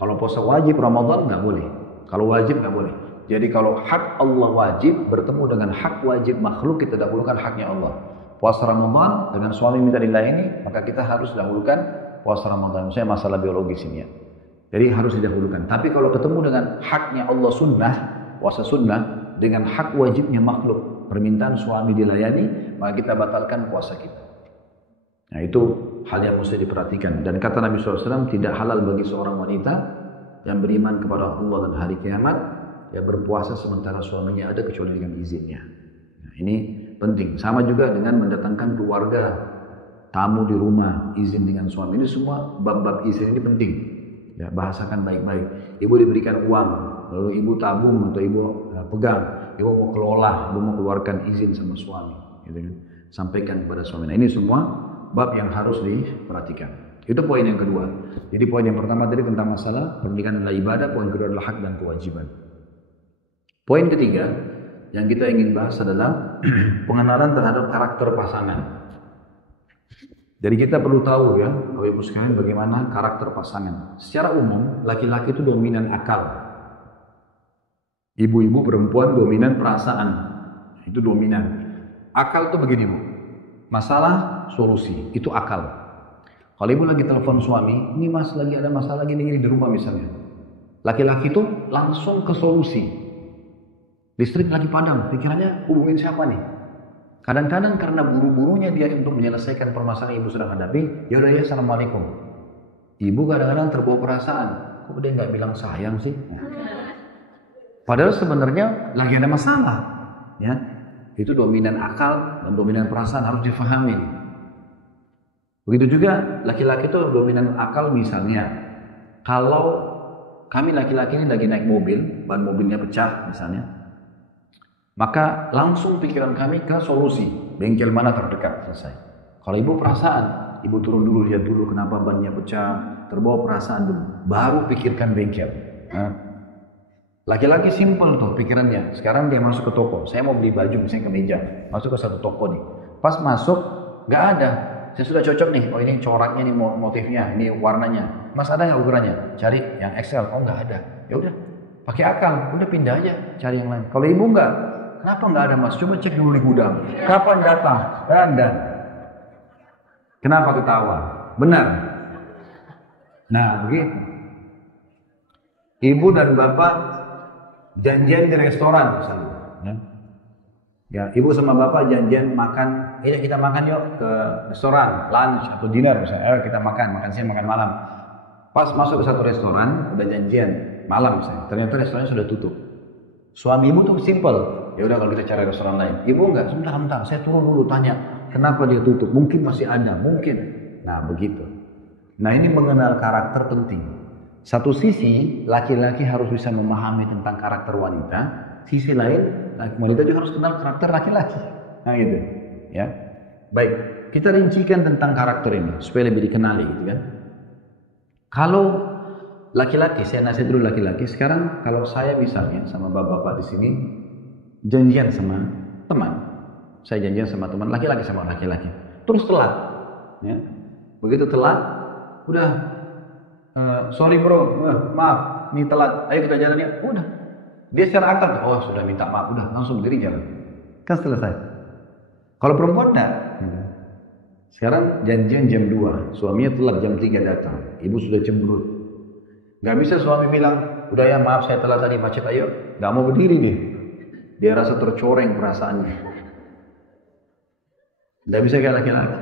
Kalau puasa wajib Ramadan nggak boleh. Kalau wajib nggak boleh. Jadi kalau hak Allah wajib bertemu dengan hak wajib makhluk, kita dahulukan haknya Allah. Puasa Ramadan dengan suami minta dilayani, maka kita harus dahulukan puasa Ramadan. Misalnya masalah biologis ini ya. Jadi harus didahulukan. Tapi kalau ketemu dengan haknya Allah sunnah, puasa sunnah dengan hak wajibnya makhluk, permintaan suami dilayani, maka kita batalkan puasa kita. Nah itu hal yang mesti diperhatikan. Dan kata Nabi SAW, tidak halal bagi seorang wanita yang beriman kepada Allah dan hari kiamat yang berpuasa sementara suaminya ada kecuali dengan izinnya. Nah, ini penting. Sama juga dengan mendatangkan keluarga, tamu di rumah, izin dengan suami. Ini semua bab-bab izin ini penting. Ya, bahasakan baik-baik. Ibu diberikan uang, lalu ibu tabung atau ibu pegang, ibu mau kelola, ibu mau keluarkan izin sama suami. Gitu kan? Sampaikan kepada suami. Nah ini semua bab yang harus diperhatikan. Itu poin yang kedua. Jadi poin yang pertama tadi tentang masalah pernikahan adalah ibadah, poin kedua adalah hak dan kewajiban. Poin ketiga yang kita ingin bahas adalah pengenalan terhadap karakter pasangan. Jadi kita perlu tahu ya, Bapak Ibu sekalian, bagaimana karakter pasangan. Secara umum, laki-laki itu dominan akal. Ibu-ibu perempuan dominan perasaan. Itu dominan. Akal itu begini Bu. Masalah, solusi, itu akal. Kalau ibu lagi telepon suami, ini mas lagi ada masalah gini-gini di rumah misalnya. Laki-laki itu langsung ke solusi. Listrik lagi padam, pikirannya hubungin siapa nih? Kadang-kadang karena buru-burunya dia untuk menyelesaikan permasalahan ibu sedang hadapi, ya udah ya assalamualaikum. Ibu kadang-kadang terbawa perasaan, kok dia nggak bilang sayang sih? Padahal sebenarnya lagi ada masalah, ya. Itu dominan akal dan dominan perasaan harus difahami. Begitu juga laki-laki itu dominan akal misalnya. Kalau kami laki-laki ini lagi naik mobil, ban mobilnya pecah misalnya, maka langsung pikiran kami ke solusi, bengkel mana terdekat, selesai. Kalau ibu perasaan, ibu turun dulu, lihat dulu kenapa bannya pecah, terbawa perasaan dulu, baru pikirkan bengkel. Laki-laki simpel tuh pikirannya. Sekarang dia masuk ke toko. Saya mau beli baju misalnya kemeja. Masuk ke satu toko nih. Pas masuk nggak ada. Saya sudah cocok nih. Oh ini coraknya, ini motifnya, ini warnanya. Mas ada nggak ukurannya? Cari yang XL. Oh nggak ada. Ya udah. Pakai akal. Udah pindah aja. Cari yang lain. Kalau ibu nggak, kenapa nggak ada mas? Coba cek dulu di gudang. Kapan datang? Nggak ada. Kenapa ketawa? Benar. Nah begitu. Ibu dan bapak janjian di restoran misalnya. Ya, ibu sama bapak janjian makan Ini kita makan yuk ke restoran, lunch atau dinner misalnya. Kita makan siang, makan malam. Pas masuk ke satu restoran, udah janjian malam misalnya. Ternyata restorannya sudah tutup. Suami ibu tuh simple. Ya udah kalau kita cari restoran lain. Ibu enggak, sebentar, saya turun dulu tanya kenapa dia tutup. Mungkin masih ada, mungkin. Nah begitu. Nah ini mengenal karakter penting. Satu sisi laki-laki harus bisa memahami tentang karakter wanita. Sisi lain wanita juga harus kenal karakter laki-laki. Nah gitu. Ya. Baik, kita rincikan tentang karakter ini supaya lebih dikenali gitu kan. Kalau laki-laki, saya nasihat dulu laki-laki. Sekarang kalau saya misalnya sama bapak-bapak di sini janjian sama teman, saya janjian sama teman laki-laki sama laki-laki, terus telat, ya. Begitu telat, udah, sorry bro, maaf, ini telat, ayo kita jalan ya, udah. Dia secara akal, oh sudah minta maaf, udah langsung berdiri jalan, kan selesai. Kalau perempuan enggak, sekarang janjian jam 2, suaminya telat jam 3 datang, ibu sudah cemberut. Gak bisa suami bilang, udah ya maaf saya telat tadi macet ayo. Gak mau berdiri dia. Dia rasa tercoreng perasaannya. Gak bisa kayak laki-laki.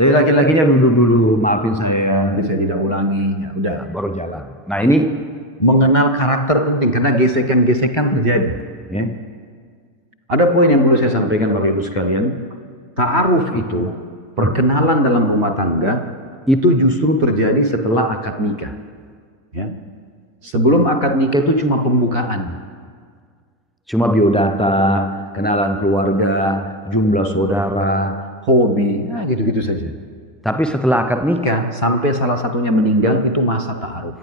Jadi laki-lakinya dulu maafin saya, bisa tidak ulangi, ya udah baru jalan. Nah ini mengenal karakter penting karena gesekan-gesekan terjadi. Ya. Ada poin yang perlu saya sampaikan Bapak Ibu sekalian. Ta'aruf itu, perkenalan dalam rumah tangga, itu justru terjadi setelah akad nikah. Ya. Sebelum akad nikah itu cuma pembukaan, cuma biodata, kenalan keluarga, jumlah saudara, hobi, nah gitu-gitu saja. Tapi setelah akad nikah sampai salah satunya meninggal itu masa ta'aruf.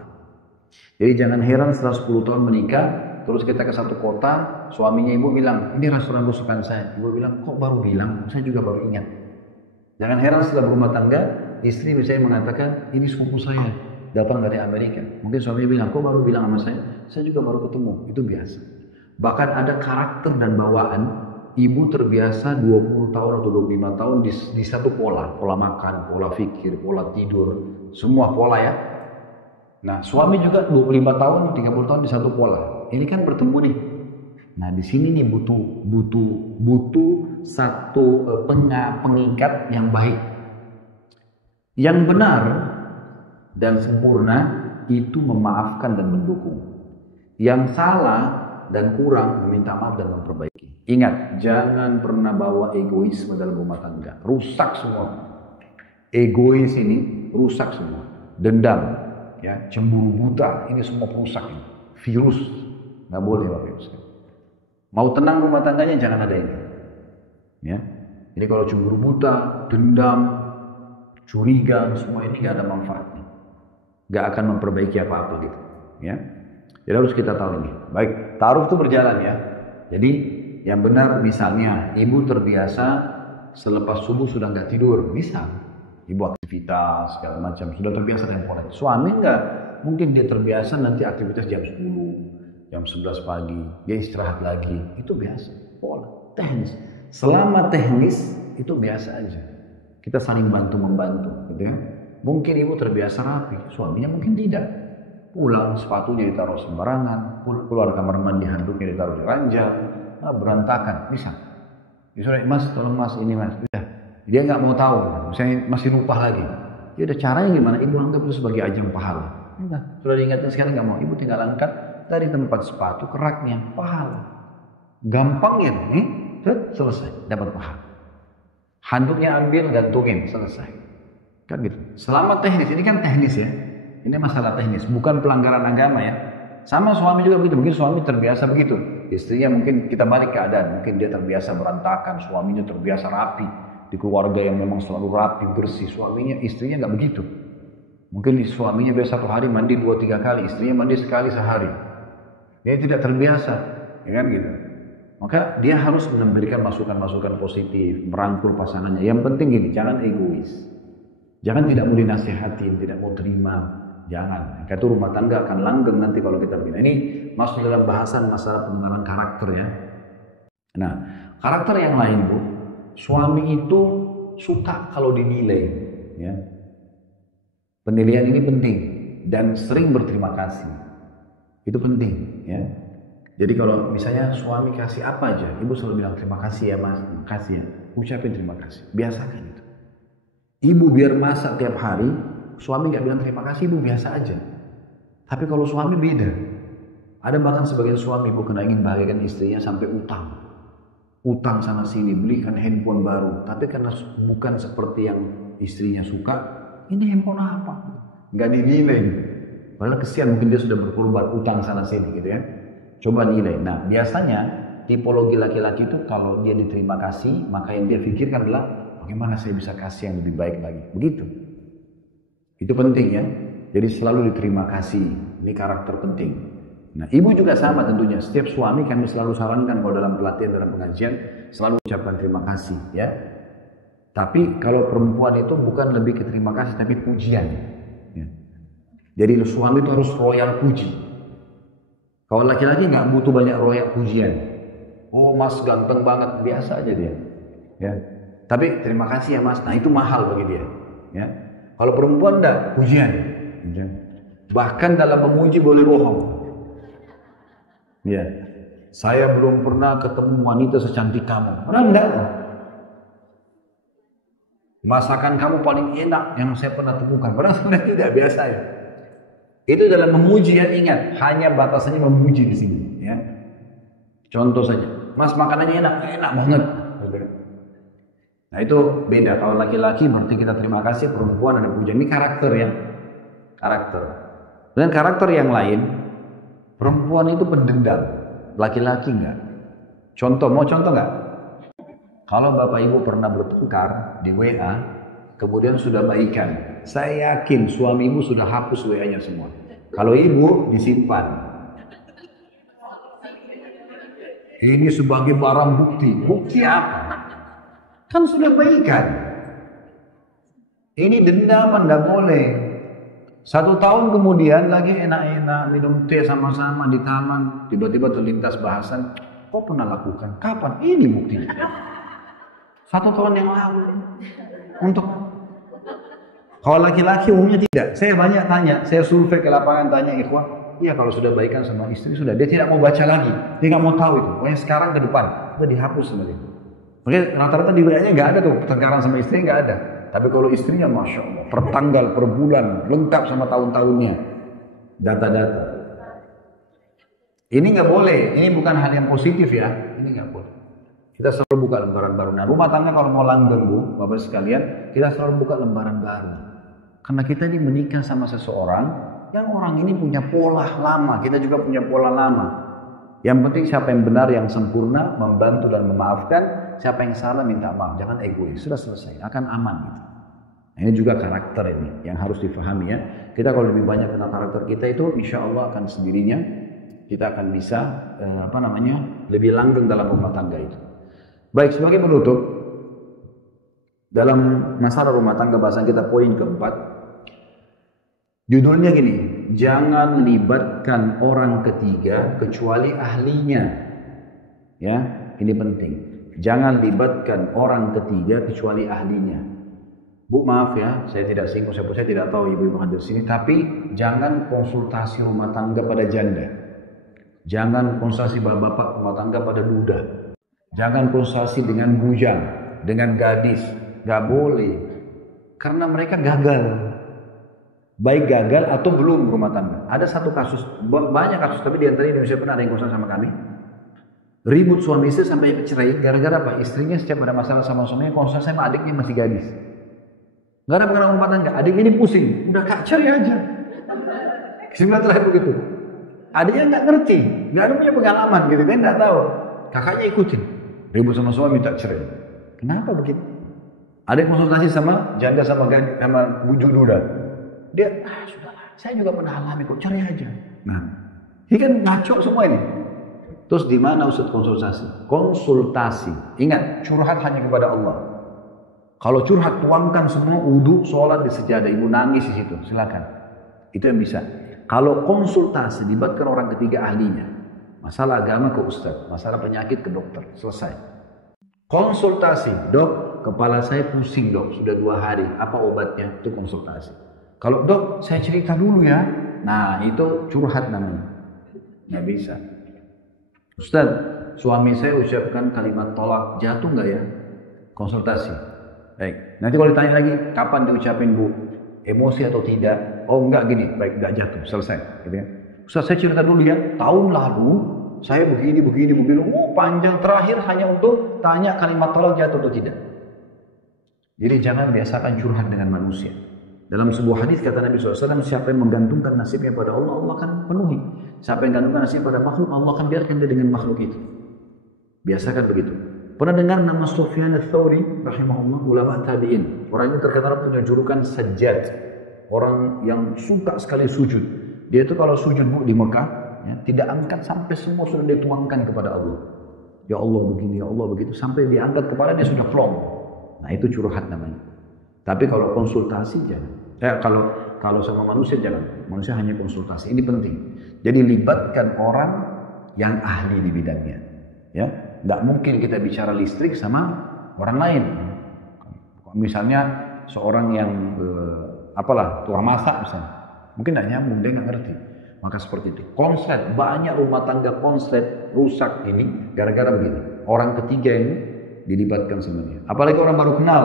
Jadi jangan heran setelah 10 tahun menikah, terus kita ke satu kota, suaminya ibu bilang ini restoran kesukaan saya, ibu bilang kok baru bilang, saya juga baru ingat. Jangan heran setelah berumah tangga, istri misalnya mengatakan ini sepupu saya, datang dari Amerika. Mungkin suaminya bilang, kok baru bilang sama saya juga baru ketemu. Itu biasa. Bahkan ada karakter dan bawaan, ibu terbiasa 20 tahun atau 25 tahun di satu pola makan, pola fikir, pola tidur, semua pola ya. Nah, suami juga 25 tahun, 30 tahun di satu pola. Ini kan bertemu nih. Nah, di sini nih butuh satu pengikat yang baik. Yang benar dan sempurna itu memaafkan dan mendukung. Yang salah dan kurang meminta maaf dan memperbaiki. Ingat, jangan pernah bawa egoisme dalam rumah tangga. Rusak semua. Egois ini rusak semua. Dendam, ya, cemburu buta, ini semua perusak ini. Virus, nggak boleh Bapak Ibu sekalian. Mau tenang rumah tangganya jangan ada ini. Ya. Jadi kalau cemburu buta, dendam, curiga, semua ini nggak ada manfaatnya. Gak akan memperbaiki apa-apa gitu, ya. Jadi harus kita tahu ini. Baik, ta'aruf itu berjalan ya. Jadi yang benar misalnya ibu terbiasa selepas subuh sudah nggak tidur, bisa. Ibu aktivitas segala macam sudah terbiasa dengan pola. Suami nggak, mungkin dia terbiasa nanti aktivitas jam 10, jam 11 pagi, dia istirahat lagi, itu biasa. Pola teknis. Selama teknis itu biasa aja. Kita saling bantu-membantu, gitu ya. Mungkin ibu terbiasa rapi, suaminya mungkin tidak. Pulang sepatunya ditaruh sembarangan, keluar kamar mandi handuknya ditaruh di ranjang, berantakan, bisa. Disuruh, mas tolong mas ini mas, udah. Dia nggak mau tahu, misalnya masih lupa lagi. Ya udah caranya gimana? Ibu anggap itu sebagai ajang pahala. Udah, sudah diingatkan sekarang nggak mau, ibu tinggal angkat dari tempat sepatu ke raknya, pahala. Gampang ya, selesai, dapat pahala. Handuknya ambil, gantungin, selesai. Kan gitu. Selama teknis, ini kan teknis ya. Ini masalah teknis, bukan pelanggaran agama ya. Sama suami juga begitu, mungkin suami terbiasa begitu. Istrinya mungkin kita balik keadaan, mungkin dia terbiasa berantakan, suaminya terbiasa rapi. Di keluarga yang memang selalu rapi, bersih, istrinya nggak begitu. Mungkin suaminya biasa satu hari mandi 2-3 kali, istrinya mandi sekali sehari. Dia tidak terbiasa, ya kan gitu. Maka dia harus memberikan masukan-masukan positif, merangkul pasangannya. Yang penting gini, jangan egois. Jangan tidak mau dinasihatin, tidak mau terima. Jangan. Karena itu rumah tangga akan langgeng nanti kalau kita begini. Ini masuk dalam bahasan masalah pengenalan karakter ya. Nah, karakter yang lain Bu, suami itu suka kalau dinilai. Ya. Penilaian ini penting dan sering berterima kasih. Itu penting. Ya. Jadi kalau misalnya suami kasih apa aja, ibu selalu bilang terima kasih ya mas, kasih ya, ucapin terima kasih, biasakan itu. Ibu biar masak tiap hari, suami nggak bilang terima kasih, ibu biasa aja. Tapi kalau suami beda. Ada bahkan sebagian suami bukan ingin bahagiakan istrinya sampai utang. Utang sana sini, belikan handphone baru. Tapi karena bukan seperti yang istrinya suka, ini handphone apa? Nggak dinilai. Padahal kesian mungkin dia sudah berkorban utang sana sini gitu ya. Coba nilai. Nah biasanya tipologi laki-laki itu kalau dia diterima kasih, maka yang dia pikirkan adalah bagaimana saya bisa kasih yang lebih baik lagi. Begitu. Itu penting ya. Jadi selalu diterima kasih. Ini karakter penting. Nah ibu juga sama tentunya. Setiap suami kami selalu sarankan kalau dalam pelatihan, dalam pengajian, selalu ucapkan terima kasih ya. Tapi kalau perempuan itu bukan lebih ke terima kasih, tapi pujian. Ya. Jadi suami itu harus royal puji. Kalau laki-laki nggak butuh banyak royak pujian. Oh mas ganteng banget, biasa aja dia. Ya. Tapi terima kasih ya mas, nah itu mahal bagi dia. Ya. Kalau perempuan enggak, pujian. Ya. Bahkan dalam memuji boleh bohong. Ya. Saya belum pernah ketemu wanita secantik kamu. Pernah enggak? Masakan kamu paling enak yang saya pernah temukan. Pernah sebenarnya tidak biasa ya. Itu dalam memuji ya, ingat, hanya batasannya memuji di sini ya. Contoh saja, mas makanannya enak, enak banget. Nah itu beda, kalau laki-laki berarti kita terima kasih, perempuan ada pujian, ini karakter ya. Karakter. Dan karakter yang lain, perempuan itu pendendam, laki-laki enggak. Contoh, mau contoh enggak? Kalau bapak ibu pernah bertengkar di WA, kemudian sudah baikan, saya yakin suami ibu sudah hapus WA-nya semua. Kalau ibu disimpan. Ini sebagai barang bukti. Bukti apa? Kan sudah baikan. Ini dendam, enggak boleh. 1 tahun kemudian lagi enak-enak minum teh sama-sama di taman, tiba-tiba terlintas bahasan, kok pernah lakukan? Kapan? Ini buktinya. 1 tahun yang lalu. Untuk kalau laki-laki umumnya tidak. Saya banyak tanya, saya survei ke lapangan tanya ikhwah, iya kalau sudah baikan sama istri sudah, dia tidak mau baca lagi, dia nggak mau tahu itu. Pokoknya sekarang ke depan, udah dihapus sama dia. Makanya rata-rata di WA-nya nggak ada tuh pertengkaran sama istri, nggak ada. Tapi kalau istrinya masya Allah, per tanggal, per bulan, lengkap sama tahun-tahunnya, data-data. Ini nggak boleh, ini bukan hal yang positif ya, ini nggak boleh. Kita selalu buka lembaran baru. Nah rumah tangga kalau mau langgeng bu, bapak sekalian, kita selalu buka lembaran baru. Karena kita ini menikah sama seseorang, yang orang ini punya pola lama, kita juga punya pola lama. Yang penting siapa yang benar, yang sempurna, membantu dan memaafkan, siapa yang salah minta maaf, jangan egois, sudah selesai, akan aman gitu. Nah, ini juga karakter ini, yang harus difahami ya. Kita kalau lebih banyak kenal karakter kita itu, insya Allah akan sendirinya, kita akan bisa, lebih langgeng dalam rumah tangga itu. Baik, sebagai penutup, dalam masalah rumah tangga bahasan kita poin keempat, judulnya gini, jangan libatkan orang ketiga kecuali ahlinya. Ya, ini penting. Jangan libatkan orang ketiga kecuali ahlinya. Bu maaf ya, saya tidak singgung, saya tidak tahu ibu-ibu ada di sini, tapi jangan konsultasi rumah tangga pada janda. Jangan konsultasi bapak-bapak rumah tangga pada duda. Jangan konsultasi dengan bujang, dengan gadis, gak boleh. Karena mereka gagal. Baik gagal atau belum rumah tangga. Ada satu kasus, banyak kasus, tapi di antara Indonesia pernah ada yang konsul sama kami. Ribut suami istri sampai bercerai, gara-gara apa? Istrinya setiap ada masalah sama suaminya, konsul sama adiknya masih gadis. Gak ada pengenalan rumah tangga, adik ini pusing, udah kak cari aja. Kesimpulan terakhir begitu. Adiknya gak ngerti, gak ada punya pengalaman gitu, kan gak tahu. Kakaknya ikutin. Ribut sama suami minta cerai. Kenapa begitu? Ada yang konsultasi sama janda sama bujuk duda. Dia, sudahlah, saya juga pernah alami kok, cari aja. Nah, ini kan ngaco semua ini. Terus di mana Ustaz konsultasi? Konsultasi. Ingat, curhat hanya kepada Allah. Kalau curhat, tuangkan semua wudu, sholat di sejadah, ibu nangis di situ, silakan. Itu yang bisa. Kalau konsultasi, libatkan orang ketiga ahlinya. Masalah agama ke ustaz, masalah penyakit ke dokter, selesai. Konsultasi, dok, kepala saya pusing dok, sudah 2 hari, apa obatnya? Itu konsultasi. Kalau dok, saya cerita dulu ya, nah itu curhat namanya. Nggak bisa. Ustaz, suami saya ucapkan kalimat tolak, jatuh nggak ya? Konsultasi. Baik, nanti kalau ditanya lagi, kapan diucapin Bu? Emosi atau tidak? Oh enggak gini, baik enggak jatuh, selesai. Gitu ya. Ustaz, saya cerita dulu ya, tahun lalu saya begini. Oh panjang, terakhir hanya untuk tanya kalimat tolak jatuh atau tidak. Jadi jangan biasakan curhat dengan manusia. Dalam sebuah hadis kata Nabi SAW, siapa yang menggantungkan nasibnya pada Allah, Allah akan penuhi. Siapa yang menggantungkan nasibnya pada makhluk, Allah akan biarkan dia dengan makhluk itu. Biasakan begitu. Pernah dengar nama Sufyan ats-Tsauri rahimahullah, ulama tabi'in. Orang ini terkenal punya julukan Sajjad. Orang yang suka sekali sujud. Dia itu kalau sujud di Mekah, ya, tidak angkat sampai semua sudah dituangkan kepada Allah. Ya Allah begini, ya Allah begitu. Sampai diangkat kepala dia sudah plong. Nah itu curhat namanya. Tapi kalau konsultasi jangan. Kalau sama manusia jangan. Manusia hanya konsultasi. Ini penting. Jadi libatkan orang yang ahli di bidangnya. Ya, tidak mungkin kita bicara listrik sama orang lain. Misalnya seorang yang tukang masak misalnya, mungkin tidak nyambung, dia nggak ngerti. Maka seperti itu. Konslet, banyak rumah tangga konslet rusak ini gara-gara begini. Orang ketiga ini dilibatkan sama dia. Apalagi orang baru kenal,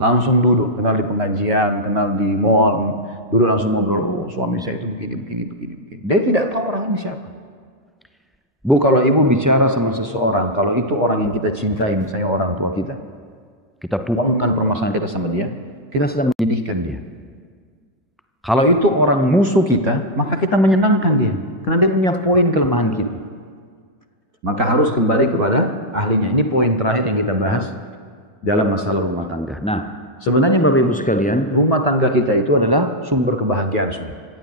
langsung duduk, kenal di pengajian, kenal di mall, duduk langsung ngobrol. Oh, suami saya itu begini. Dia tidak tahu orang ini siapa. Bu, kalau ibu bicara sama seseorang, kalau itu orang yang kita cintai, misalnya orang tua kita tuangkan permasalahan kita sama dia, kita sedang menyedihkan dia. Kalau itu orang musuh kita, maka kita menyenangkan dia, karena dia punya poin kelemahan kita. Maka harus kembali kepada ahlinya. Ini poin terakhir yang kita bahas dalam masalah rumah tangga. Nah, sebenarnya Bapak Ibu sekalian, rumah tangga kita itu adalah sumber kebahagiaan.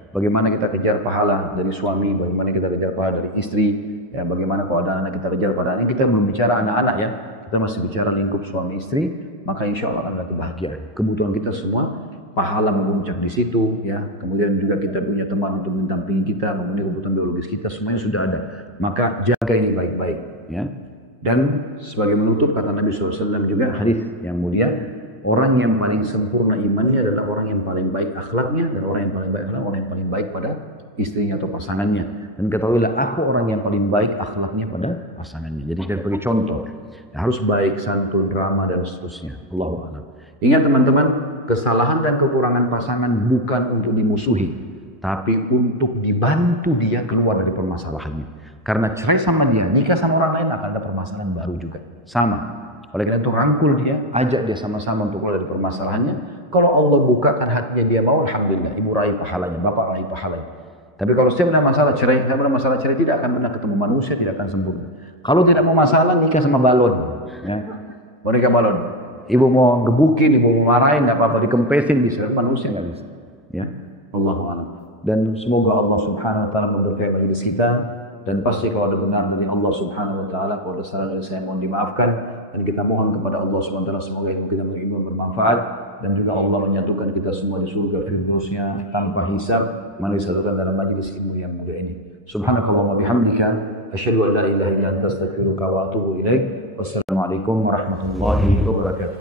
Bagaimana kita kejar pahala dari suami, bagaimana kita kejar pahala dari istri, ya, bagaimana kalau ada anak kita kejar pada anak. Kita belum bicara anak-anak ya, kita masih bicara lingkup suami istri, maka insya Allah akan ada kebahagiaan. Kebutuhan kita semua, pahala memuncak di situ, ya. Kemudian juga kita punya teman untuk mendampingi kita, memenuhi kebutuhan biologis kita, semuanya sudah ada. Maka jaga ini baik-baik, ya. Dan sebagai menutup kata Nabi SAW juga hadis yang mulia, orang yang paling sempurna imannya adalah orang yang paling baik akhlaknya, dan orang yang paling baik akhlaknya orang yang paling baik pada istrinya atau pasangannya. Dan ketahuilah aku orang yang paling baik akhlaknya pada pasangannya. Jadi kita bagi contoh, harus baik, santun, ramah dan seterusnya. Allahu a'lam. Ingat teman-teman, kesalahan dan kekurangan pasangan bukan untuk dimusuhi, tapi untuk dibantu dia keluar dari permasalahannya. Karena cerai sama dia, nikah sama orang lain akan ada permasalahan baru juga. Sama. Oleh karena itu rangkul dia, ajak dia sama-sama untuk keluar dari permasalahannya. Kalau Allah bukakan hatinya dia mau, alhamdulillah, ibu raih pahalanya, bapak raih pahalanya. Tapi kalau setiap ada masalah cerai, tidak akan pernah ketemu manusia, tidak akan sempurna. Kalau tidak mau masalah, nikah sama balon. Ya. Mau nikah balon. Ibu mau gebukin, ibu mau marahin, nggak apa-apa, dikempesin, bisa manusia nggak bisa. Ya, Allahu a'lam. Dan semoga Allah Subhanahu Wa Taala memberkahi majelis kita. Dan pasti kalau ada benar dari Allah Subhanahu Wa Taala, kalau ada salah dari saya mohon dimaafkan. Dan kita mohon kepada Allah Subhanahu Wa Taala semoga ilmu kita bermanfaat. Dan juga Allah menyatukan kita semua di surga firdausnya tanpa hisab. Mari disatukan dalam majelis ilmu yang mulia ini. Subhanakallahumma bihamdika, asyhadu an la ilaha illa anta, astaghfiruka wa atubu ilaik. Wassalamualaikum warahmatullahi wabarakatuh.